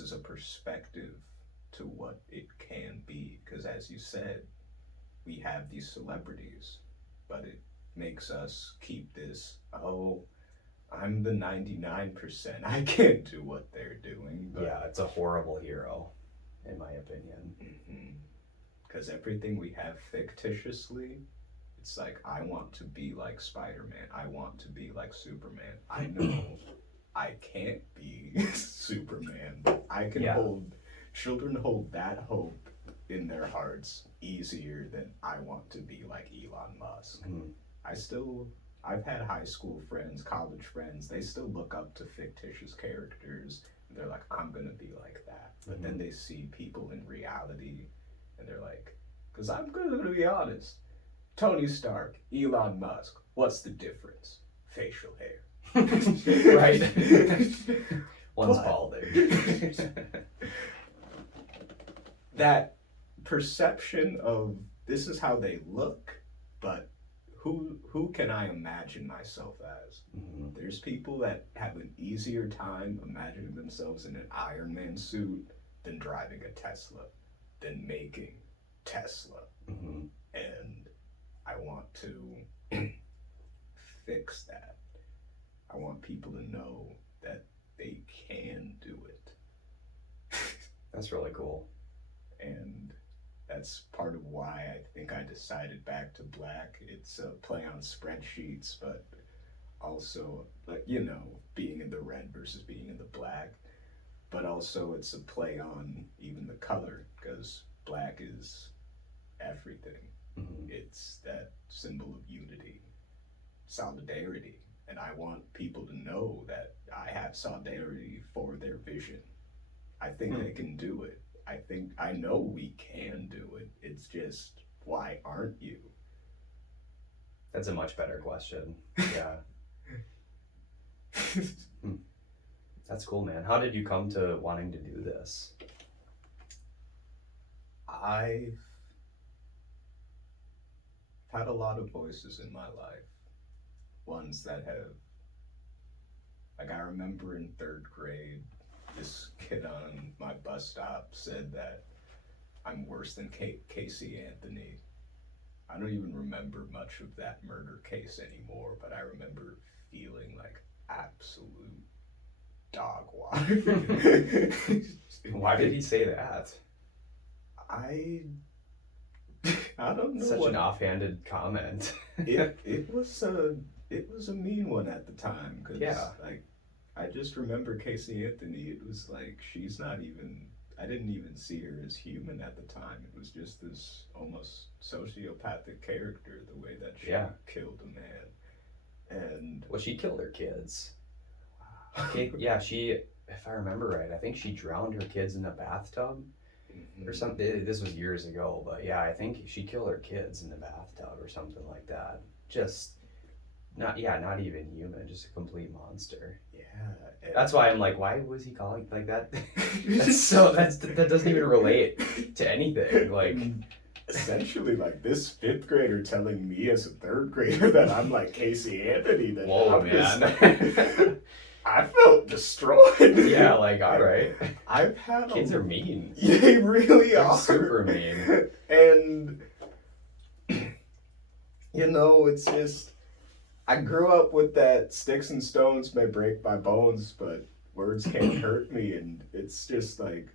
is a perspective to what it can be. Because as you said, we have these celebrities, but it makes us keep this, oh, I'm the 99%. I can't do what they're doing. But, yeah, it's a horrible hero, in my opinion. Because everything we have fictitiously, it's like, I want to be like Spider-Man. I want to be like Superman. I know I can't be Superman, but I can children hold that hope in their hearts easier than I want to be like Elon Musk. I've had high school friends, college friends, they still look up to fictitious characters. And they're like, I'm gonna be like that. But then they see people in reality and they're like, because I'm gonna be honest, Tony Stark, Elon Musk, what's the difference? Facial hair. Right. One's balding. That perception of this is how they look, but who can I imagine myself as? There's people that have an easier time imagining themselves in an Iron Man suit than driving a Tesla, than making Tesla. And I want to fix that. I want people to know that they can do it. That's really cool. And that's part of why I think I decided Back to Black. It's a play on spreadsheets, but also, like, you know, being in the red versus being in the black. But also it's a play on even the color, because black is everything. It's that symbol of unity, solidarity. And I want people to know that I have solidarity for their vision. I think they can do it. I know we can do it. It's just, why aren't you? That's a much better question. Yeah. That's cool, man. How did you come to wanting to do this? I've had a lot of voices in my life. Ones that have, like, I remember in 3rd grade, this kid on my bus stop said that I'm worse than Casey Anthony. I don't even remember much of that murder case anymore, but I remember feeling like absolute dog water. Why did he say that? I don't know. Such an offhanded comment. it was a mean one at the time, because like, I just remember Casey Anthony. It was like, I didn't even see her as human at the time. It was just this almost sociopathic character, the way that she killed a man. And well, she killed her kids. She, if I remember right, I think she drowned her kids in a bathtub or something. This was years ago, but yeah, I think she killed her kids in the bathtub or something like that. Just not even human, just a complete monster. Yeah. That's why I'm like, why was he calling like that? That doesn't even relate to anything. Like, essentially, like, this 5th grader telling me as a 3rd grader that I'm like Casey Anthony. That whoa, man. I felt destroyed. Yeah, like, all right. I've had kids are mean. They really They're are. super mean. And you know, it's just, I grew up with that sticks and stones may break my bones, but words can't hurt me. And it's just like,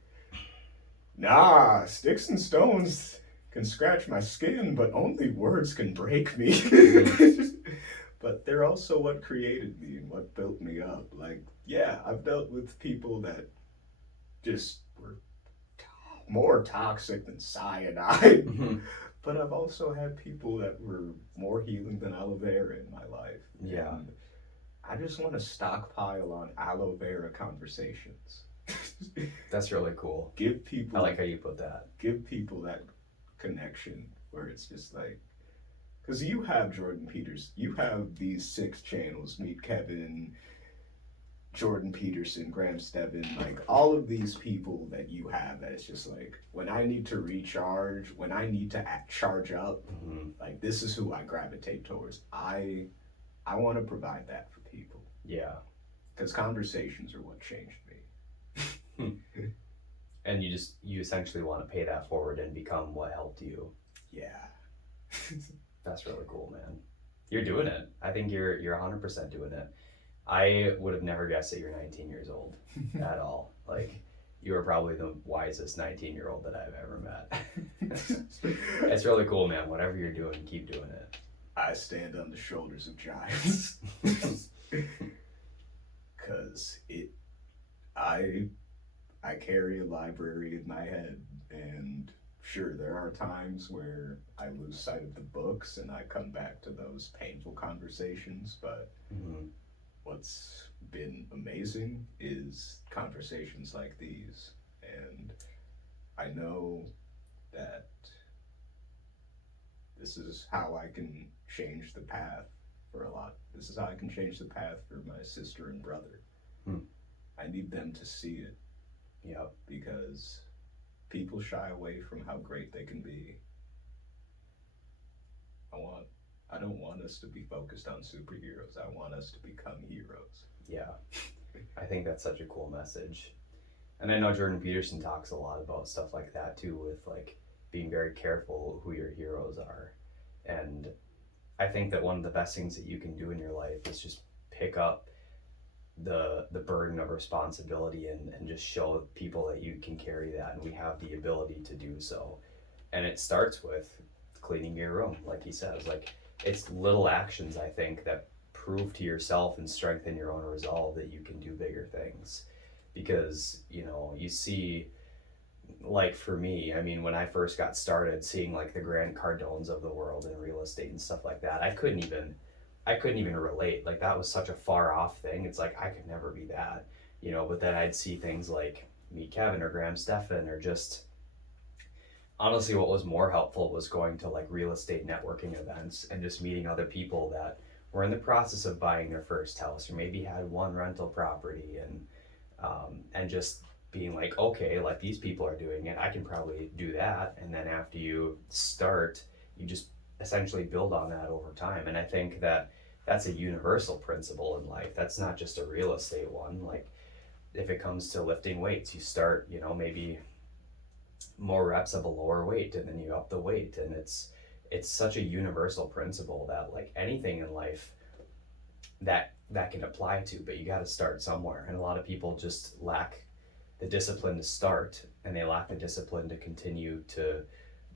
nah, sticks and stones can scratch my skin, but only words can break me. But they're also what created me and what built me up. Like, yeah, I've dealt with people that just were more toxic than cyanide. But I've also had people that were more healing than aloe vera in my life. Yeah. And I just want to stockpile on aloe vera conversations. That's really cool. Give people, I like how you put that. Give people that connection where it's just like, because you have Jordan Peterson, you have these 6 channels, Meet Kevin, Jordan Peterson, Graham Stebbin, like all of these people that you have, that it's just like, when I need to recharge, when I need to charge up, like, this is who I gravitate towards. I want to provide that for people. Yeah. Because conversations are what changed me. And you essentially want to pay that forward and become what helped you. Yeah. That's really cool, man. You're doing it. I think you're 100% doing it. I would have never guessed that you're 19 years old at all. Like, you are probably the wisest 19-year-old that I've ever met. It's really cool, man. Whatever you're doing, keep doing it. I stand on the shoulders of giants. Cause I carry a library in my head, and sure, there are times where I lose sight of the books and I come back to those painful conversations, but what's been amazing is conversations like these, and I know that this is how I can change the path for a lot. This is how I can change the path for my sister and brother. I need them to see it. Yep. Because people shy away from how great they can be. I don't want us to be focused on superheroes. I want us to become heroes. Yeah. I think that's such a cool message. And I know Jordan Peterson talks a lot about stuff like that too, with like being very careful who your heroes are. And I think that one of the best things that you can do in your life is just pick up the burden of responsibility and just show people that you can carry that, and we have the ability to do so. And it starts with cleaning your room, like he says. Like, it's little actions, I think, that prove to yourself and strengthen your own resolve that you can do bigger things. Because, you know, you see, like for me, I mean, when I first got started, seeing like the Grant Cardones of the world in real estate and stuff like that, I couldn't even relate. Like, that was such a far off thing. It's like, I could never be that, you know. But then I'd see things like Meet Kevin or Graham Stephan, or just honestly, what was more helpful was going to like real estate networking events and just meeting other people that were in the process of buying their first house, or maybe had one rental property, and just being like, okay, like these people are doing it, I can probably do that. And then after you start, you just essentially build on that over time. And I think that that's a universal principle in life. That's not just a real estate one. Like, if it comes to lifting weights, you start, you know, maybe more reps of a lower weight, and then you up the weight. And it's such a universal principle that like anything in life that can apply to, but you got to start somewhere. And a lot of people just lack the discipline to start, and they lack the discipline to continue to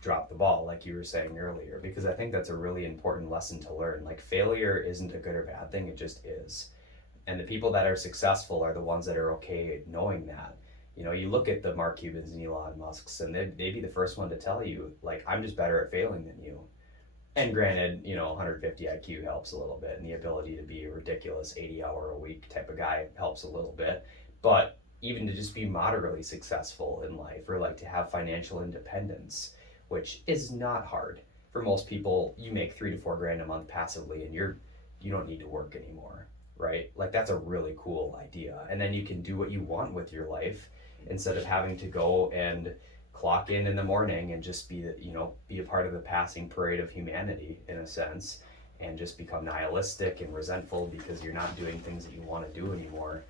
drop the ball, like you were saying earlier. Because I think that's a really important lesson to learn. Like, failure isn't a good or bad thing, it just is. And the people that are successful are the ones that are okay knowing that. You know, you look at the Mark Cubans and Elon Musks, and they'd be the first one to tell you, like, I'm just better at failing than you. And granted, you know, 150 IQ helps a little bit, and the ability to be a ridiculous 80-hour-a-week type of guy helps a little bit. But even to just be moderately successful in life, or like to have financial independence, which is not hard. For most people, you make $3 to $4 grand a month passively, and you don't need to work anymore, right? Like, that's a really cool idea. And then you can do what you want with your life, instead of having to go and clock in the morning and just be a part of the passing parade of humanity, in a sense, and just become nihilistic and resentful because you're not doing things that you want to do anymore.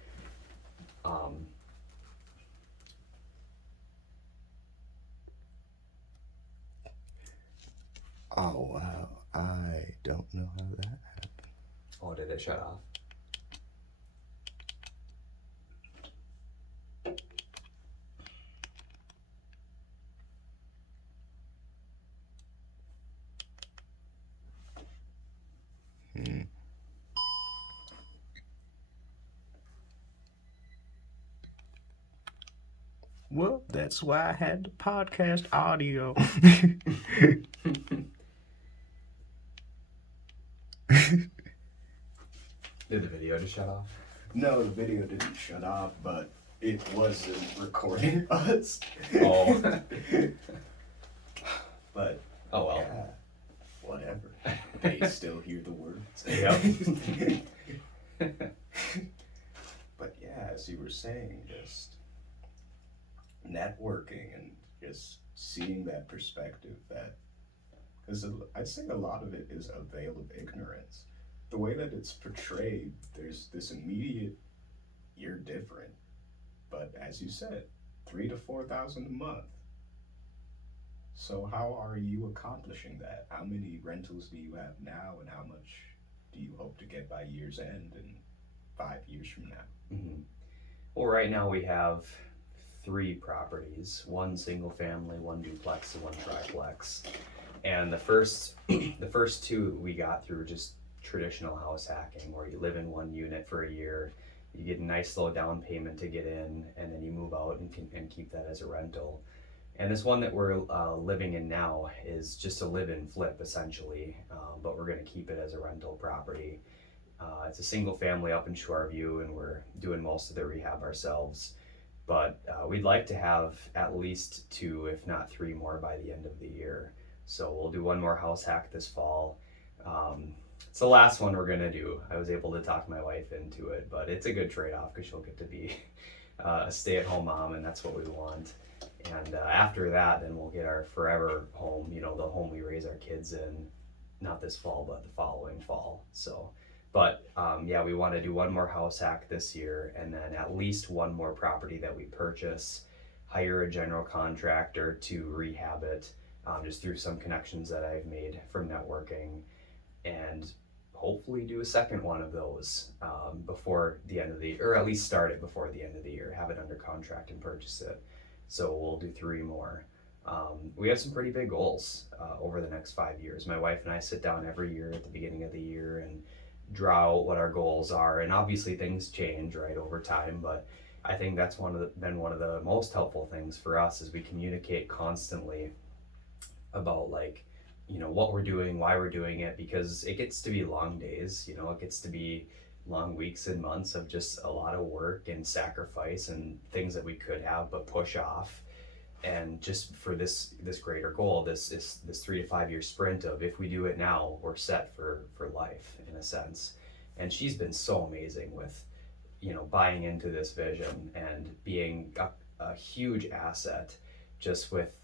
Oh, wow. I don't know how that happened. Oh, did it shut off? Well, that's why I had the podcast audio. Did the video just shut off? No, the video didn't shut off, but it wasn't recording us. Oh. But, oh well. Yeah, whatever. They still hear the words. Yep. But yeah, as you were saying, just networking and just seeing that perspective, that, because I'd say a lot of it is a veil of ignorance. the way that it's portrayed, there's this immediate, you're different. But as you said, 3 to 4 thousand a month. So how are you accomplishing that? How many rentals do you have now, and how much do you hope to get by year's end and 5 years from now? Mm-hmm. Well, right now we have 3 properties: one single family, one duplex, and one triplex. And the first the first two we got through just traditional house hacking, where you live in one unit for a year, you get a nice low down payment to get in, and then you move out and keep that as a rental. And this one that we're living in now is just a live-in flip essentially, but we're going to keep it as a rental property. It's a single family up in Shoreview, and we're doing most of the rehab ourselves. But we'd like to have at least 2, if not 3 more by the end of the year. So we'll do one more house hack this fall. It's the last one we're gonna do. I was able to talk my wife into it, but it's a good trade-off because she'll get to be a stay-at-home mom, and that's what we want. And after that, then we'll get our forever home, the home we raise our kids in, not this fall, but the following fall. So, but yeah, we want to do one more house hack this year, and then at least one more property that we purchase, hire a general contractor to rehab it, just through some connections that I've made from networking, and hopefully do a second one of those before the end of the year, or at least start it before the end of the year, have it under contract and purchase it. So we'll do 3 more. We have some pretty big goals over the next 5 years. My wife and I sit down every year at the beginning of the year and draw out what our goals are. And obviously things change, right, over time. But I think that's been one of the most helpful things for us, is we communicate constantly about what we're doing, why we're doing it, because it gets to be long days. It gets to be long weeks and months of just a lot of work and sacrifice and things that we could have but push off, and just for this greater goal, this 3 to 5 year sprint of, if we do it now, we're set for life in a sense. And she's been so amazing with buying into this vision and being a huge asset, just with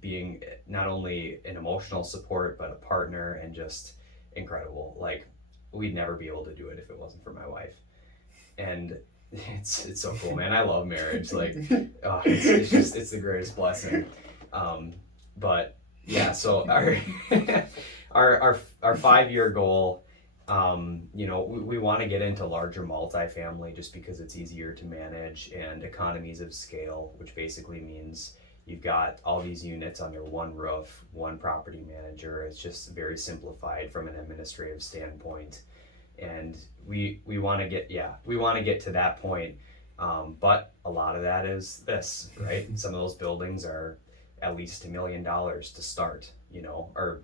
being not only an emotional support but a partner, and just incredible. Like, we'd never be able to do it if it wasn't for my wife. And it's so cool, man. I love marriage. Like, it's the greatest blessing. But yeah, so our 5 year goal, we want to get into larger multifamily, just because it's easier to manage, and economies of scale, which basically means you've got all these units under one roof, one property manager. It's just very simplified from an administrative standpoint. And we want to get to that point. But a lot of that is this, right? Some of those buildings are at least $1 million to start, or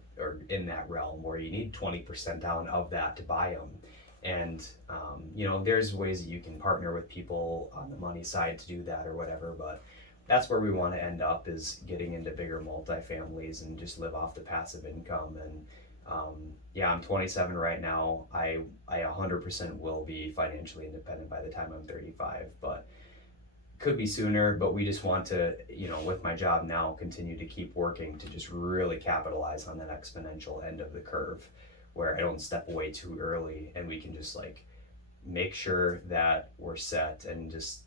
in that realm, where you need 20% down of that to buy them. And, there's ways that you can partner with people on the money side to do that or whatever, but that's where we want to end up, is getting into bigger multifamilies and just live off the passive income. And I'm 27 right now. I 100% will be financially independent by the time I'm 35, but could be sooner. But we just want to, with my job now, continue to keep working to just really capitalize on that exponential end of the curve, where I don't step away too early, and we can just make sure that we're set, and just,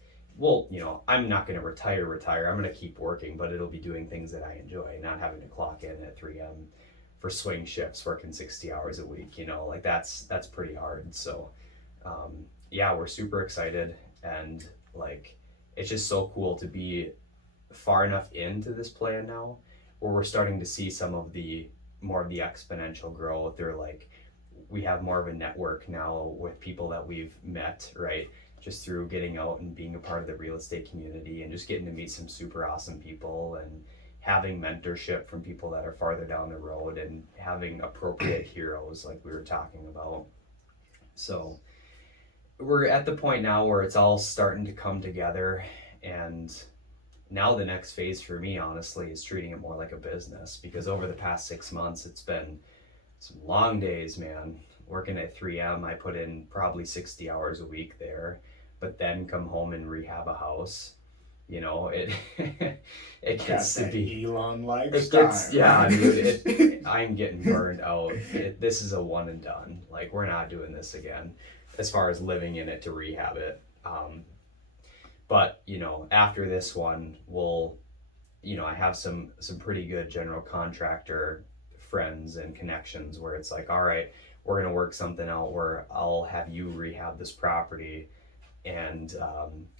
I'm not going to retire. I'm going to keep working, but it'll be doing things that I enjoy, not having to clock in at 3 a.m. for swing shifts, working 60 hours a week. That's pretty hard. So we're super excited, and it's just so cool to be far enough into this plan now, where we're starting to see some of the more of the exponential growth. They're we have more of a network now with people that we've met, right, just through getting out and being a part of the real estate community, and just getting to meet some super awesome people, and having mentorship from people that are farther down the road, and having appropriate heroes like we were talking about. So we're at the point now where it's all starting to come together, and now the next phase for me, honestly, is treating it more like a business, because over the past 6 months, it's been some long days, man. Working at 3M, I put in probably 60 hours a week there, but then come home and rehab a house. You know, it it Got gets to that be Elon it lifestyle. gets yeah, dude. I'm getting burned out. This is a one and done. Like we're not doing this again, as far as living in it to rehab it. But you know, after this one, I have some pretty good general contractor friends and connections where it's like, all right, we're gonna work something out where I'll have you rehab this property, and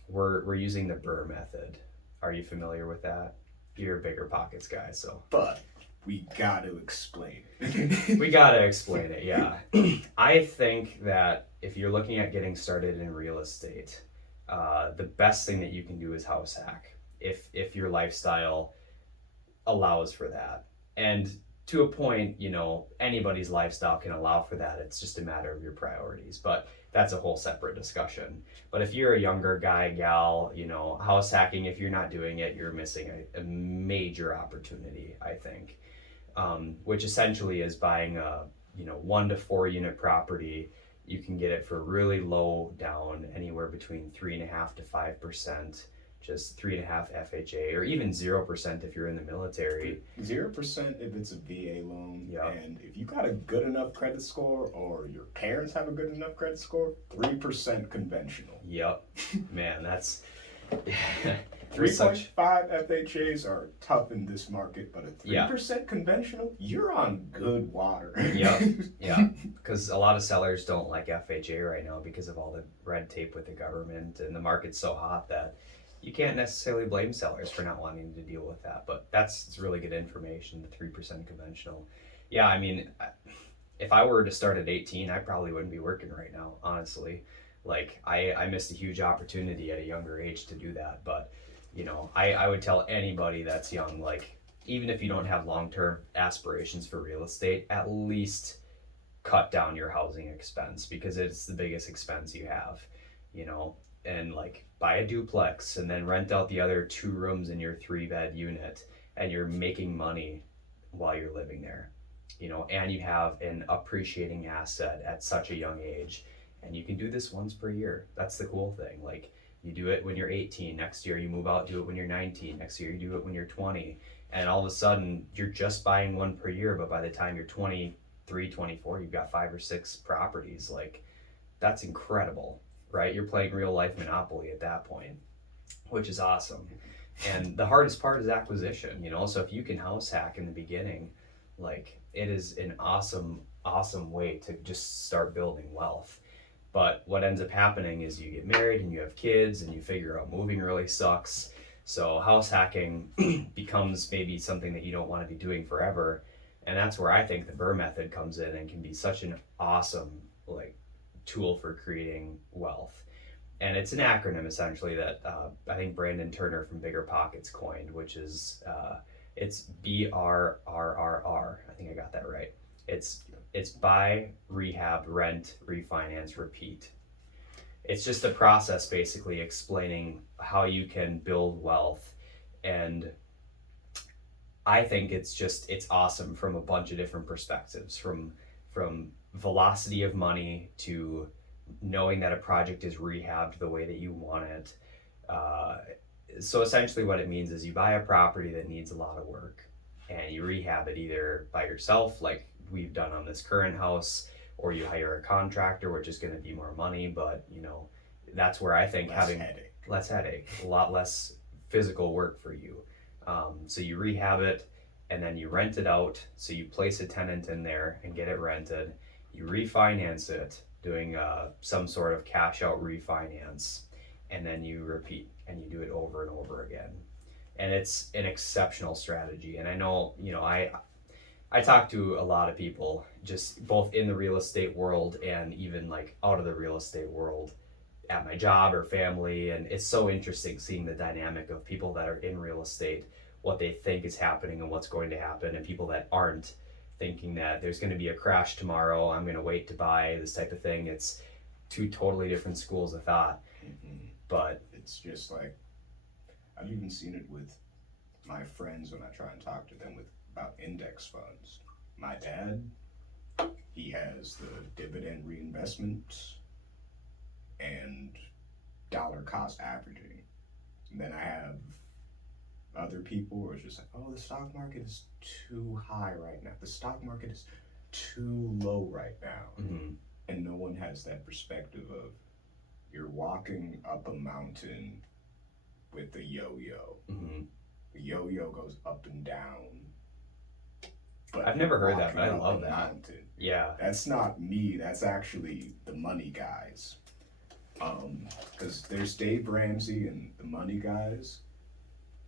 we're using the Burr method. Are you familiar with that? You're a bigger pockets guy, so. But we got to explain. We gotta explain it, yeah. I think that if you're looking at getting started in real estate, the best thing that you can do is house hack. If your lifestyle allows for that. And to a point, anybody's lifestyle can allow for that. It's just a matter of your priorities. But that's a whole separate discussion. But if you're a younger guy, gal, house hacking, if you're not doing it, you're missing a major opportunity, I think. Which essentially is buying a 1 to 4 unit property. You can get it for really low down, anywhere between 3.5% to 5%, just 3.5 FHA, or even 0% if you're in the military. 0% if it's a VA loan, Yep. and if you got a good enough credit score, or your parents have a good enough credit score, 3% conventional. Yep, man, that's 3.5 FHAs are tough in this market, but a 3% conventional, you're on good water. Yeah, because a lot of sellers don't like FHA right now because of all the red tape with the government, and the market's so hot that you can't necessarily blame sellers for not wanting to deal with that. But it's really good information, the 3% conventional. Yeah, I mean, if I were to start at 18, I probably wouldn't be working right now, honestly. Like, I missed a huge opportunity at a younger age to do that. But I would tell anybody that's young, like, even if you don't have long-term aspirations for real estate, at least cut down your housing expense, because it's the biggest expense you have, and like buy a duplex and then rent out the other 2 rooms in your 3-bed unit, and you're making money while you're living there, and you have an appreciating asset at such a young age, and you can do this once per year. That's the cool thing. Like, you do it when you're 18, next year you move out, do it when you're 19, next year you do it when you're 20, and all of a sudden you're just buying one per year, but by the time you're 23, 24, you've got 5 or 6 properties. Like, that's incredible, right? You're playing real life Monopoly at that point, which is awesome. And the hardest part is acquisition, so if you can house hack in the beginning, like, it is an awesome way to just start building wealth. But what ends up happening is you get married and you have kids and you figure out moving really sucks. So house hacking becomes maybe something that you don't want to be doing forever. And that's where I think the Burr method comes in and can be such an awesome tool for creating wealth. And it's an acronym essentially that I think Brandon Turner from Bigger Pockets coined, which is it's BRRRR. I think I got that right. It's buy, rehab, rent, refinance, repeat. It's just a process basically explaining how you can build wealth. And I think it's awesome from a bunch of different perspectives, from velocity of money to knowing that a project is rehabbed the way that you want it. So essentially what it means is you buy a property that needs a lot of work and you rehab it either by yourself, like we've done on this current house, or you hire a contractor, which is going to be more money, but that's where I think less headache, a lot less physical work for you. So you rehab it and then you rent it out. So you place a tenant in there and get it rented. You refinance it, doing some sort of cash out refinance, and then you repeat and you do it over and over again. And it's an exceptional strategy. And I know, I talk to a lot of people, just both in the real estate world and even like out of the real estate world, at my job or family, and it's so interesting seeing the dynamic of people that are in real estate, what they think is happening and what's going to happen, and people that aren't, thinking that there's going to be a crash tomorrow, I'm going to wait to buy, this type of thing. It's 2 totally different schools of thought. Mm-hmm. But it's just like, I've even seen it with my friends when I try and talk to them about index funds. My dad, he has the dividend reinvestment and dollar cost averaging. And then I have other people who are just like, oh, the stock market is too high right now. The stock market is too low right now. Mm-hmm. And no one has that perspective of you're walking up a mountain with a yo-yo. Mm-hmm. The yo-yo goes up and down. But I've never heard that, walking but I up love a that. mountain. Yeah. That's not me. That's actually the Money Guys. Because there's Dave Ramsey and the Money Guys.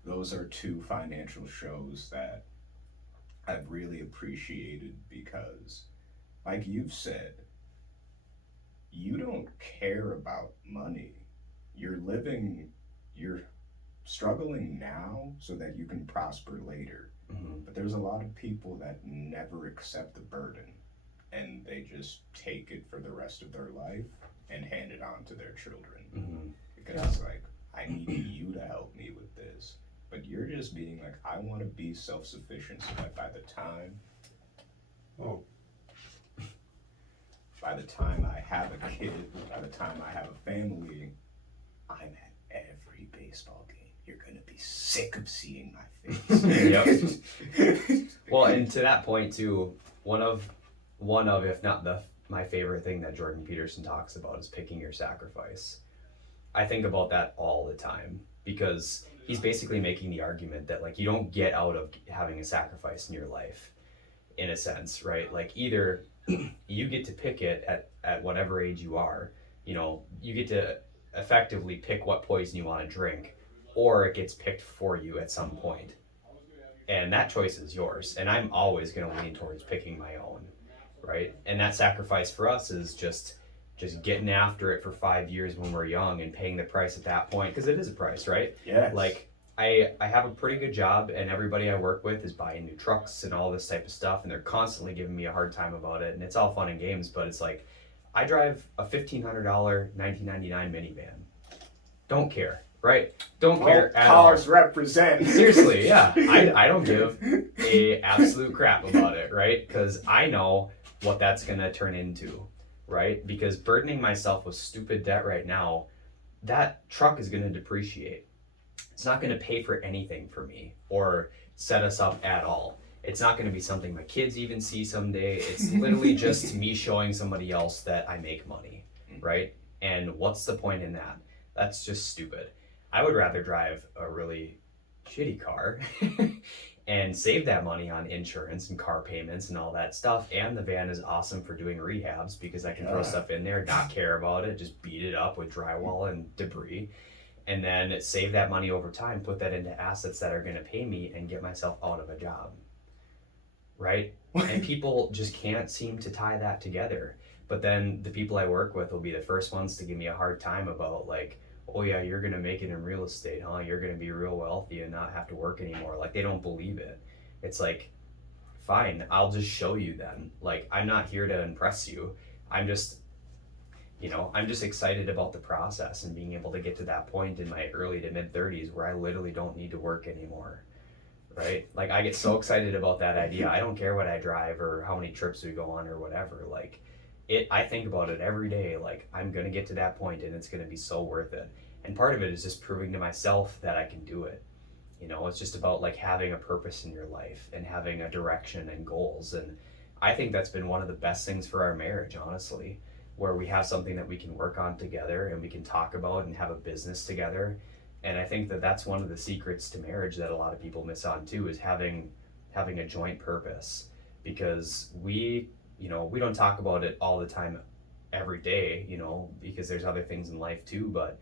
Those are two financial shows that I've really appreciated because, like you've said, you don't care about money. You're struggling now so that you can prosper later. Mm-hmm. But there's a lot of people that never accept the burden and they just take it for the rest of their life and hand it on to their children. Mm-hmm. Because it's like, I need you to help me with this. But you're just being like, I want to be self-sufficient so that by the time I have a kid, by the time I have a family, I'm at every baseball game. You're going to be sick of seeing my face. Yep. Well, and to that point too, one of if not my favorite thing that Jordan Peterson talks about is picking your sacrifice. I think about that all the time because he's basically making the argument that like you don't get out of having a sacrifice in your life, in a sense, right? Like either you get to pick it at whatever age you are, you get to effectively pick what poison you want to drink, or it gets picked for you at some point. And that choice is yours. And I'm always going to lean towards picking my own, right? And that sacrifice for us is just getting after it for 5 years when we're young and paying the price at that point, because it is a price, right? Yeah. Like I have a pretty good job and everybody I work with is buying new trucks and all this type of stuff and they're constantly giving me a hard time about it and it's all fun and games, but it's like I drive a $1,500 1999 minivan. Don't care, right? Don't care at all. Cars represent. Seriously, yeah. I don't give a absolute crap about it, right? Because I know what that's going to turn into, right? Because burdening myself with stupid debt right now, that truck is going to depreciate. It's not going to pay for anything for me or set us up at all. It's not going to be something my kids even see someday. It's literally just me showing somebody else that I make money, right? And what's the point in that? That's just stupid. I would rather drive a really shitty car and save that money on insurance and car payments and all that stuff. And the van is awesome for doing rehabs because I can throw stuff in there, not care about it, just beat it up with drywall and debris. And then save that money over time, put that into assets that are going to pay me and get myself out of a job, right? And people just can't seem to tie that together. But then the people I work with will be the first ones to give me a hard time about like, oh yeah, you're going to make it in real estate, huh? You're going to be real wealthy and not have to work anymore. Like they don't believe it. It's like, fine, I'll just show you then. Like I'm not here to impress you. I'm just excited about the process and being able to get to that point in my early to mid 30s where I literally don't need to work anymore, right? Like I get so excited about that idea. I don't care what I drive or how many trips we go on or whatever. Like I think about it every day. Like I'm going to get to that point and it's going to be so worth it. And part of it is just proving to myself that I can do it. It's just about like having a purpose in your life and having a direction and goals. And I think that's been one of the best things for our marriage, honestly, where we have something that we can work on together and we can talk about and have a business together. And I think that that's one of the secrets to marriage that a lot of people miss on too, is having a joint purpose, because we don't talk about it all the time every day, because there's other things in life too, but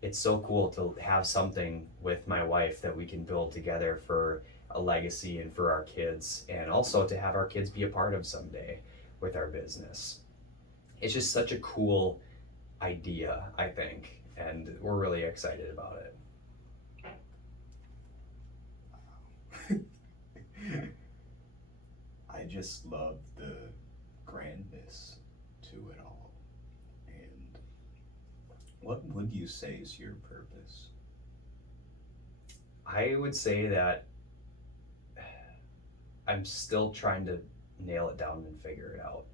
it's so cool to have something with my wife that we can build together for a legacy and for our kids, and also to have our kids be a part of someday with our business. It's just such a cool idea, I think, and we're really excited about it. I just love the grandness to it all. And what would you say is your purpose? I would say that I'm still trying to nail it down and figure it out,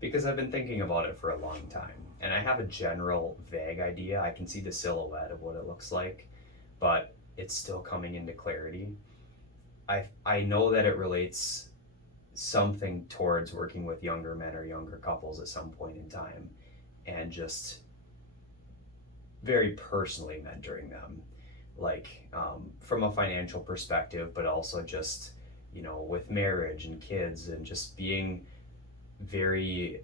because I've been thinking about it for a long time and I have a general vague idea. I can see the silhouette of what it looks like, but it's still coming into clarity. I know that it relates something towards working with younger men or younger couples at some point in time, and just very personally mentoring them, like from a financial perspective, but also just, you know, with marriage and kids, and just being very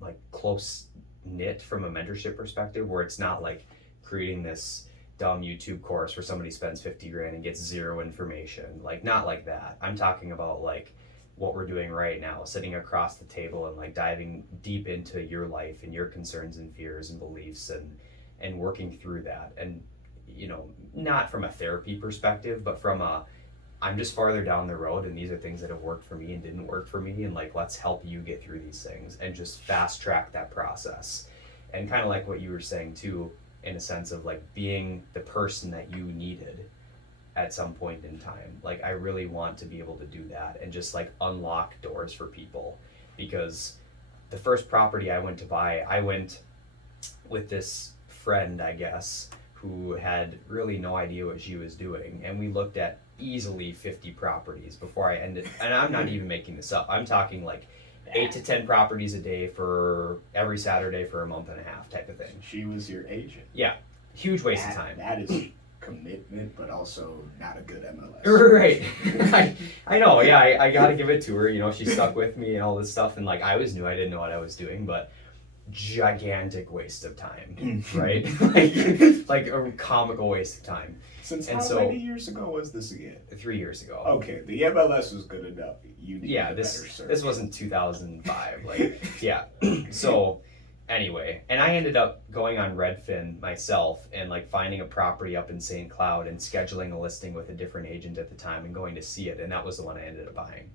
like close knit from a mentorship perspective, where it's not like creating this dumb YouTube course where somebody spends 50 grand and gets zero information. Like, not like that. I'm talking about like what we're doing right now, sitting across the table and like diving deep into your life and your concerns and fears and beliefs, and working through that. And, you know, not from a therapy perspective, but from a, I'm just farther down the road, and these are things that have worked for me and didn't work for me, and like, let's help you get through these things and just fast track that process. And kind of like what you were saying too, in a sense of like being the person that you needed at some point in time. Like, I really want to be able to do that and just like unlock doors for people, because the first property I went to buy, I went with this friend, I guess, who had really no idea what she was doing, and we looked at easily 50 properties before I ended, and I'm not even making this up, I'm talking like 8 to 10 properties a day for every Saturday for a month and a half type of thing. She was your agent. Yeah, huge waste of time. That is commitment, but also not a good MLS. Right. I know, yeah, I gotta give it to her, you know, she stuck with me and all this stuff, and like, I was new, I didn't know what I was doing, but gigantic waste of time, right? like a comical waste of time. Since how many years ago was this again? 3 years ago. Okay, the MLS was good enough. You needed a better search. This wasn't 2005. Like, yeah. So anyway, and I ended up going on Redfin myself and like finding a property up in St. Cloud and scheduling a listing with a different agent at the time and going to see it, and that was the one I ended up buying.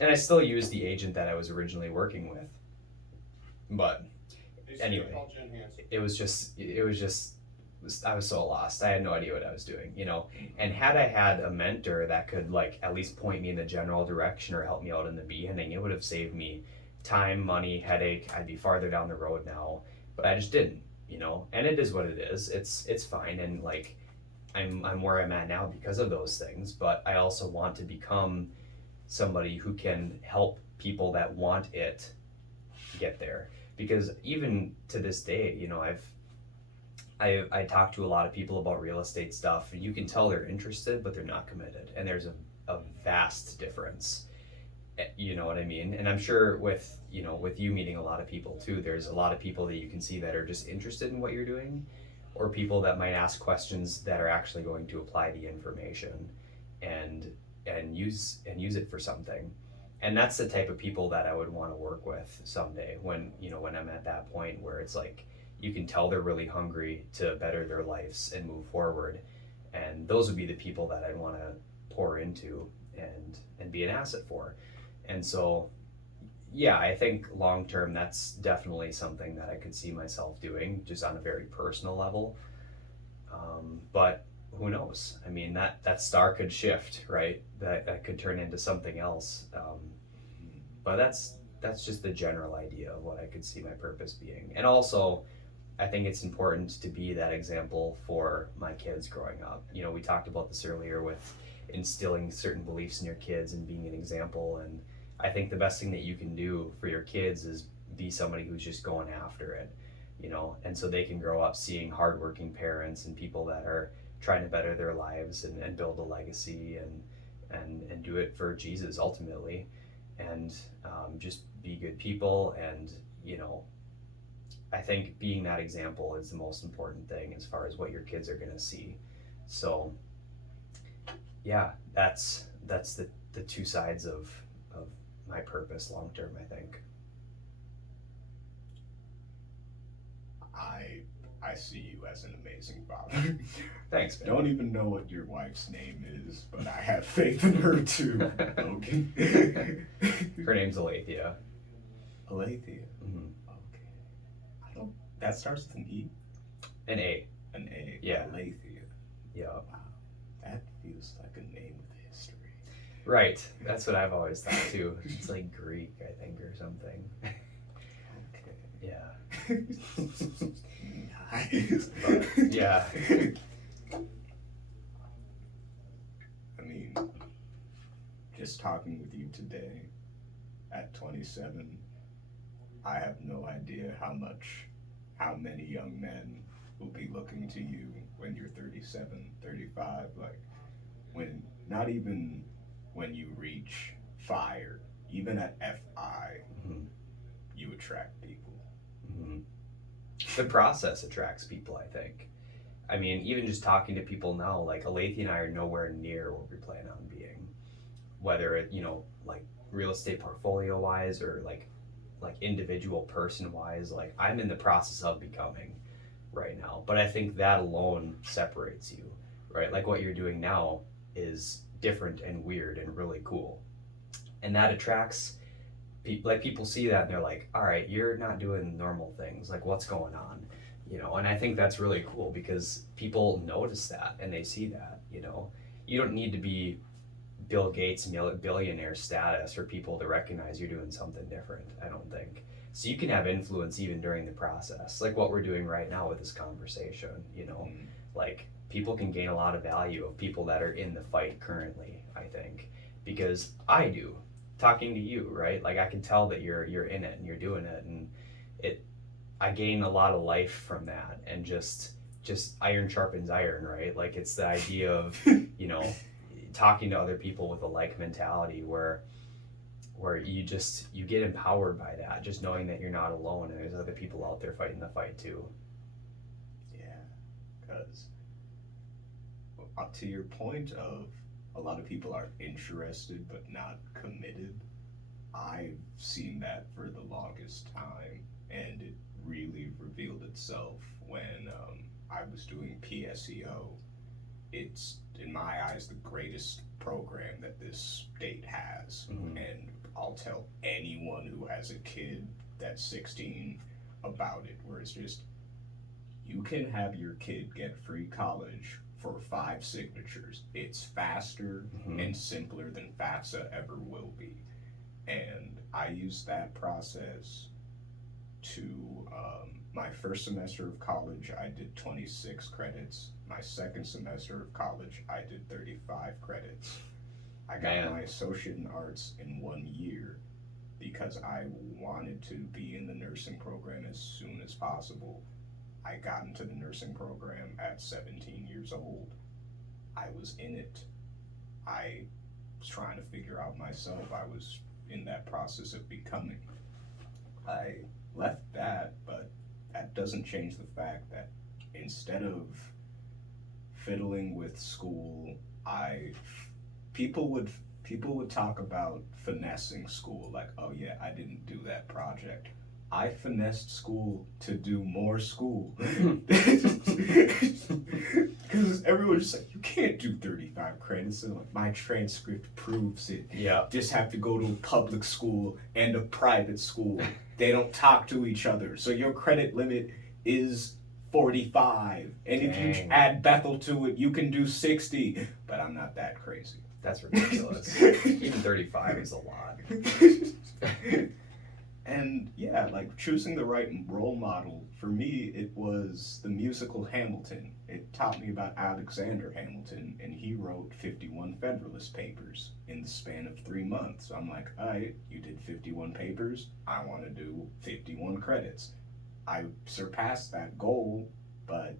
And I still used the agent that I was originally working with. But anyway, it was just I was so lost. I had no idea what I was doing, you know. And had I had a mentor that could like at least point me in the general direction or help me out in the beginning, it would have saved me time, money, headache. I'd be farther down the road now, but I just didn't, you know. And it is what it is. It's fine, and like I'm where I'm at now because of those things. But I also want to become somebody who can help people that want it get there. Because even to this day, you know, I talk to a lot of people about real estate stuff, and you can tell they're interested, but they're not committed. And there's a vast difference. You know what I mean? And I'm sure with you meeting a lot of people too, there's a lot of people that you can see that are just interested in what you're doing, or people that might ask questions that are actually going to apply the information and use it for something. And that's the type of people that I would want to work with someday when I'm at that point where it's like, you can tell they're really hungry to better their lives and move forward. And those would be the people that I'd want to pour into and be an asset for. And so, yeah, I think long term, that's definitely something that I could see myself doing just on a very personal level. But who knows? I mean, that star could shift, right? That could turn into something else. But that's just the general idea of what I could see my purpose being. And also, I think it's important to be that example for my kids growing up. You know, we talked about this earlier with instilling certain beliefs in your kids and being an example. And I think the best thing that you can do for your kids is be somebody who's just going after it, you know, and so they can grow up seeing hardworking parents and people that are trying to better their lives and build a legacy and do it for Jesus ultimately, and just be good people. And, you know, I think being that example is the most important thing as far as what your kids are going to see. So yeah, that's the two sides of my purpose long term, I think. I see you as an amazing father. Thanks, man. Don't even know what your wife's name is, but I have faith in her too, Logan. Her name's Alethea. Alethea? Mm-hmm. Okay. That starts with an E? An A. An A. Yeah. Alethea. Yeah. Wow. That feels like a name with history. Right. That's what I've always thought too. It's like Greek, I think, or something. Okay. Yeah. Nice. But, yeah. talking with you today at 27, I have no idea how many young men will be looking to you when you're 37, 35, like not even when you reach fire, even at FI, mm-hmm. you attract people. Mm-hmm. The process attracts people, I think. I mean, even just talking to people now, like Alethi and I are nowhere near what we plan on being. Whether it, like real estate portfolio wise or like individual person wise, like I'm in the process of becoming right now. But I think that alone separates you, right? Like what you're doing now is different and weird and really cool. And that attracts people see that and they're like, all right, you're not doing normal things. Like what's going on? And I think that's really cool because people notice that and they see that, you don't need to be Bill Gates billionaire status for people to recognize you're doing something different, I don't think. So you can have influence even during the process, like what we're doing right now with this conversation, like people can gain a lot of value of people that are in the fight currently, I think, because I do, talking to you, right? Like I can tell that you're in it and you're doing it, and I gain a lot of life from that, and just iron sharpens iron, right? Like it's the idea of, talking to other people with a like mentality where you get empowered by that, just knowing that you're not alone and there's other people out there fighting the fight too. Yeah, because to your point of a lot of people are interested but not committed, I've seen that for the longest time, and it really revealed itself when I was doing PSEO. It's, in my eyes, the greatest program that this state has. Mm-hmm. And I'll tell anyone who has a kid that's 16 about it, where it's just, you can have your kid get free college for 5 signatures. It's faster mm-hmm. and simpler than FAFSA ever will be. And I used that process to, my first semester of college, I did 26 credits. My second semester of college, I did 35 credits. I got my associate in arts in 1 year because I wanted to be in the nursing program as soon as possible. I got into the nursing program at 17 years old. I was in it. I was trying to figure out myself. I was in that process of becoming. I left that, but that doesn't change the fact that instead of fiddling with school, people would talk about finessing school, like, oh yeah, I didn't do that project. I finessed school to do more school. Because everyone's just like, you can't do 35 credits. And like, my transcript proves it. Yeah. Just have to go to a public school and a private school. They don't talk to each other. So your credit limit is 45. And if you add Bethel to it, you can do 60. But I'm not that crazy. That's ridiculous. Even 35 is a lot. And yeah, like choosing the right role model, for me, it was the musical Hamilton. It taught me about Alexander Hamilton, and he wrote 51 Federalist Papers in the span of 3 months. So I'm like, all right, you did 51 papers, I want to do 51 credits. I surpassed that goal, but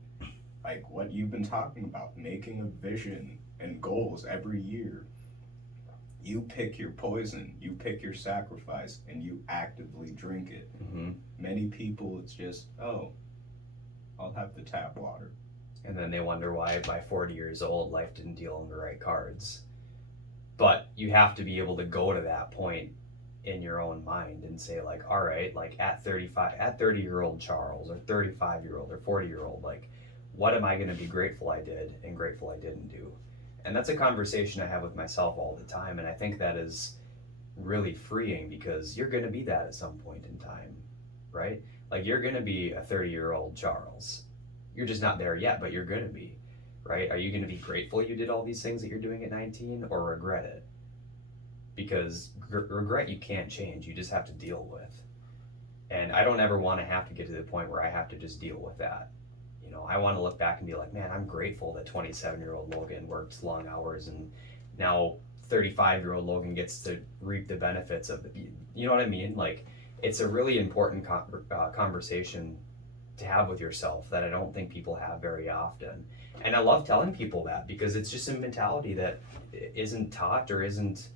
like what you've been talking about, making a vision and goals every year. You pick your poison, you pick your sacrifice, and you actively drink it. Mm-hmm. Many people, it's just, oh, I'll have the tap water. And then they wonder why by 40 years old, life didn't deal them the right cards. But you have to be able to go to that point in your own mind and say like, all right, like at 30-year-old Charles, or 35-year-old, or 40-year-old, like, what am I going to be grateful I did and grateful I didn't do? And that's a conversation I have with myself all the time, and I think that is really freeing because you're going to be that at some point in time, right? Like you're going to be a 30-year-old Charles. You're just not there yet, but you're going to be, right? Are you going to be grateful you did all these things that you're doing at 19 or regret it? Because regret you can't change, you just have to deal with. And I don't ever want to have to get to the point where I have to just deal with that. You know, I want to look back and be like, man, I'm grateful that 27-year-old Logan worked long hours and now 35-year-old Logan gets to reap the benefits of you know what I mean? Like, it's a really important conversation to have with yourself that I don't think people have very often. And I love telling people that because it's just a mentality that isn't taught or isn't,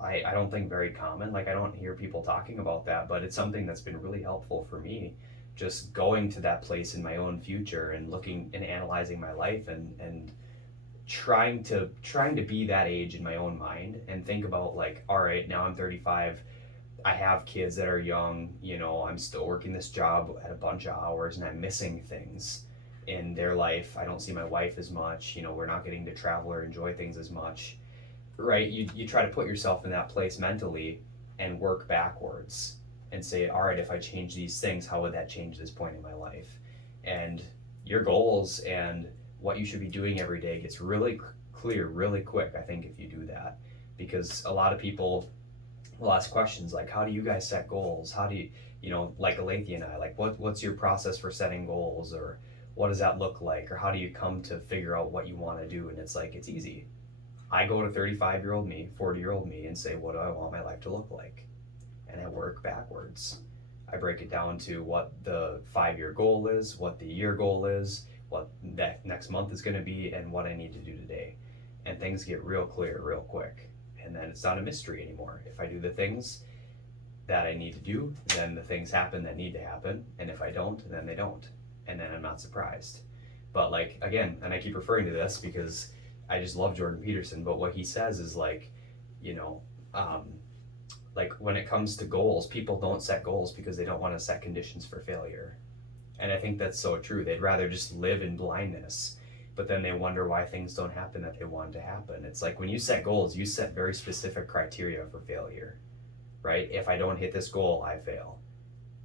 I don't think, very common. Like, I don't hear people talking about that, but it's something that's been really helpful for me. Just going to that place in my own future and looking and analyzing my life and trying to be that age in my own mind and think about, like, all right, now I'm 35. I have kids that are young, you know, I'm still working this job at a bunch of hours and I'm missing things in their life. I don't see my wife as much, you know, we're not getting to travel or enjoy things as much, right? You try to put yourself in that place mentally and work backwards and say, all right, if I change these things, how would that change this point in my life? And your goals and what you should be doing every day gets really clear really quick, I think, if you do that. Because a lot of people will ask questions like, how do you guys set goals? How do you, you know, like Alethea and I, like, what's your process for setting goals? Or what does that look like? Or how do you come to figure out what you want to do? And it's like, it's easy. I go to 35-year-old me, 40-year-old me, and say, what do I want my life to look like? And I work backwards. I break it down to what the 5-year goal is, what the year goal is, what that next month is going to be, and what I need to do today. And things get real clear real quick. And then it's not a mystery anymore. If I do the things that I need to do, then the things happen that need to happen. And if I don't, then they don't. And then I'm not surprised. But, like, again, and I keep referring to this because I just love Jordan Peterson, but what he says is, like, you know, like, when it comes to goals, people don't set goals because they don't want to set conditions for failure. And I think that's so true. They'd rather just live in blindness, but then they wonder why things don't happen that they want to happen. It's like, when you set goals, you set very specific criteria for failure, right? If I don't hit this goal, I fail.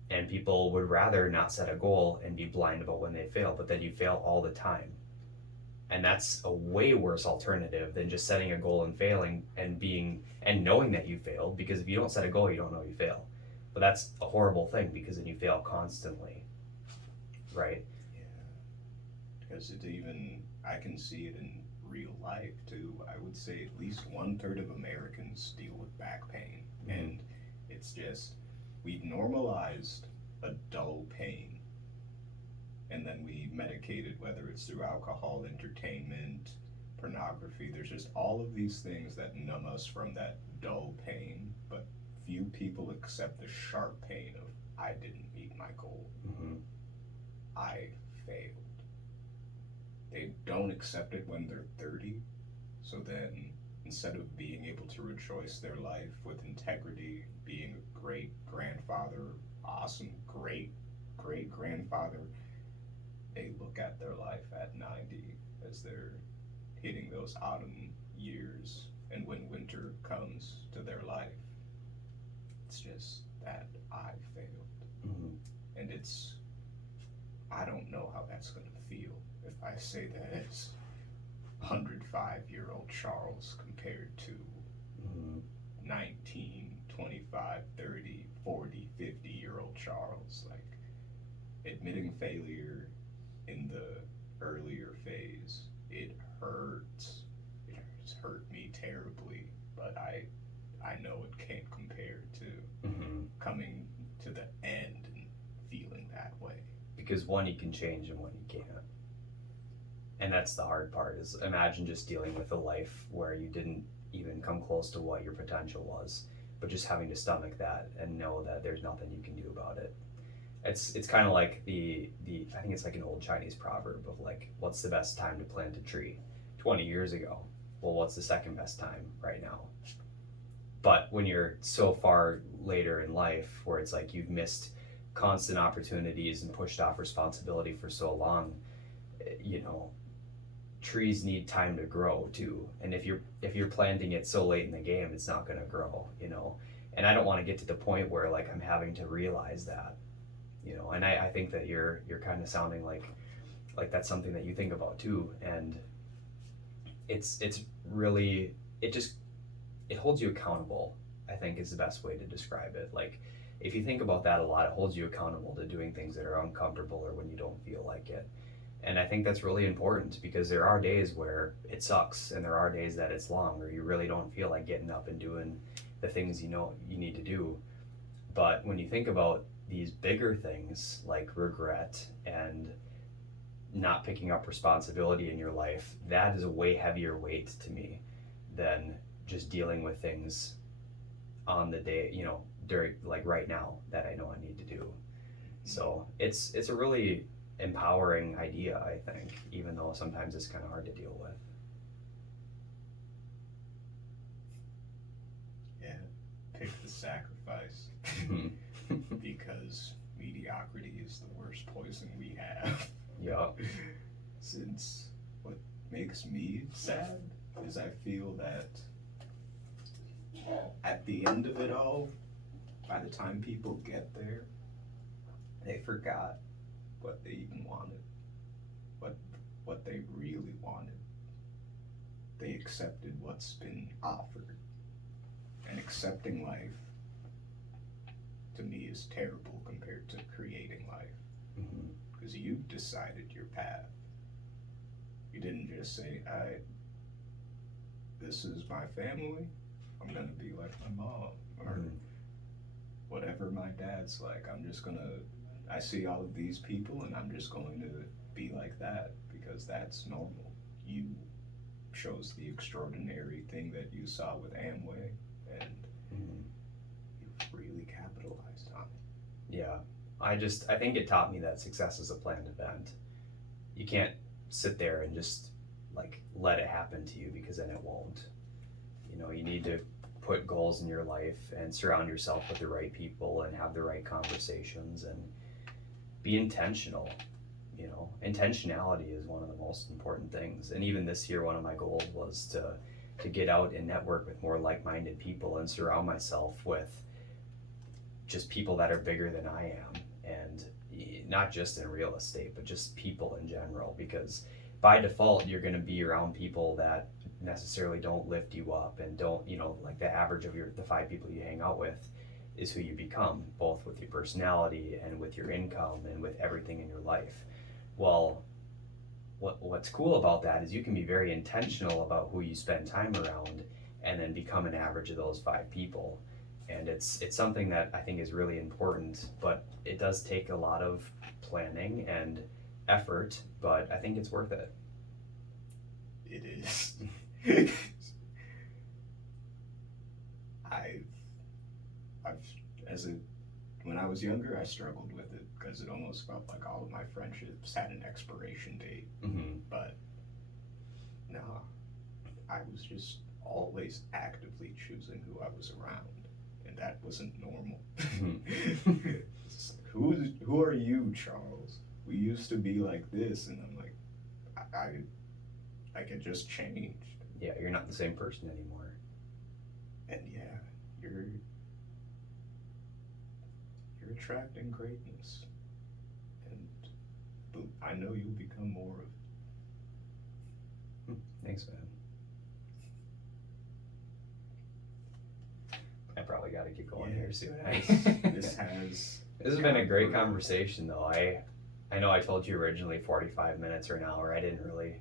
And people would rather not set a goal and be blind about when they fail, but then you fail all the time. And that's a way worse alternative than just setting a goal and failing and knowing that you failed, because if you don't set a goal, you don't know you fail. But that's a horrible thing because then you fail constantly, right? Yeah, because I can see it in real life too. I would say at least 1/3 of Americans deal with back pain. Mm-hmm. And it's just, we've normalized a dull pain. And then we medicate it, whether it's through alcohol, entertainment, pornography. There's just all of these things that numb us from that dull pain, but few people accept the sharp pain of, I didn't meet my goal. Mm-hmm. I failed. They don't accept it when they're 30. So then, instead of being able to rejoice their life with integrity, being a great grandfather, awesome, great grandfather, they look at their life at 90 as they're hitting those autumn years, and when winter comes to their life, it's just that I failed. Mm-hmm. And I don't know how that's going to feel if I say that it's 105-year-old Charles compared to 19, 25, 30, 40, 50-year-old Charles. Like, admitting failure in the earlier phase, it hurts. It has hurt me terribly, but I know it can't compare to coming to the end and feeling that way. Because one you can change and one you can't. And that's the hard part, is imagine just dealing with a life where you didn't even come close to what your potential was, but just having to stomach that and know that there's nothing you can do about it. It's kind of like the I think it's like an old Chinese proverb of, like, what's the best time to plant a tree? 20 years ago. Well, what's the second best time right now? But when you're so far later in life where it's like you've missed constant opportunities and pushed off responsibility for so long, you know, trees need time to grow too. And if you're planting it so late in the game, it's not going to grow, you know. And I don't want to get to the point where, like, I'm having to realize that, you know. And I think that you're kind of sounding like that's something that you think about too. And it's really, it holds you accountable, I think, is the best way to describe it. Like, if you think about that a lot, it holds you accountable to doing things that are uncomfortable or when you don't feel like it. And I think that's really important because there are days where it sucks and there are days that it's long or you really don't feel like getting up and doing the things you know you need to do. But when you think about these bigger things like regret and not picking up responsibility in your life, that is a way heavier weight to me than just dealing with things on the day, during like right now that I know I need to do. So it's a really empowering idea, I think, even though sometimes it's kind of hard to deal with. Yeah, pick the sacrifice. Because mediocrity is the worst poison we have. Yeah. Since what makes me sad is I feel that at the end of it all, by the time people get there, they forgot what they even wanted, what they really wanted. They accepted what's been offered, and accepting life to me is terrible compared to creating life, because you decided your path. You didn't just say, this is my family, I'm gonna be like my mom, or whatever my dad's like. I see all of these people and I'm just going to be like that because that's normal. You chose the extraordinary thing that you saw with Amway, and you've really capitalized on it. Yeah. I think it taught me that success is a planned event. You can't sit there and just like let it happen to you, because then it won't. You need to put goals in your life and surround yourself with the right people and have the right conversations and be intentional. Intentionality is one of the most important things. And even this year, one of my goals was to get out and network with more like-minded people and surround myself with just people that are bigger than I am, and not just in real estate, but just people in general, because by default you're going to be around people that necessarily don't lift you up and don't, like the average of the 5 people you hang out with is who you become, both with your personality and with your income and with everything in your life. Well, what's cool about that is you can be very intentional about who you spend time around and then become an average of those 5 people. And it's something that I think is really important, but it does take a lot of planning and effort, but I think it's worth it. It is. When I was younger, I struggled with it because it almost felt like all of my friendships had an expiration date. But no, I was just always actively choosing who I was around, and that wasn't normal. It's like, who are you, Charles? We used to be like this, and I'm like, it just changed. Yeah, you're not the same person anymore. And yeah, you're attracting greatness, and I know you'll become more of it. Thanks, man. I probably got to keep going here soon. This has been a great conversation, though. I know I told you originally 45 minutes or an hour. I didn't really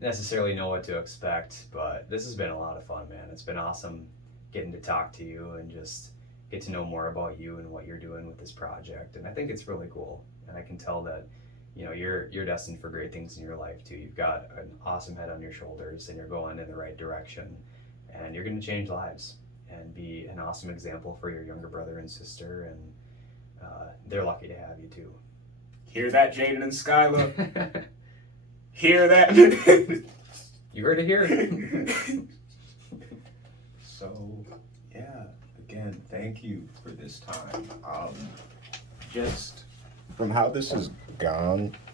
necessarily know what to expect, but this has been a lot of fun, man. It's been awesome getting to talk to you and just get to know more about you and what you're doing with this project. And I think it's really cool. And I can tell that, you're destined for great things in your life too. You've got an awesome head on your shoulders and you're going in the right direction, and you're going to change lives and be an awesome example for your younger brother and sister. And they're lucky to have you too. Hear that, Jaden and Skylar? Hear that? You heard it here. So, yeah, again, thank you for this time. Just from how this has gone,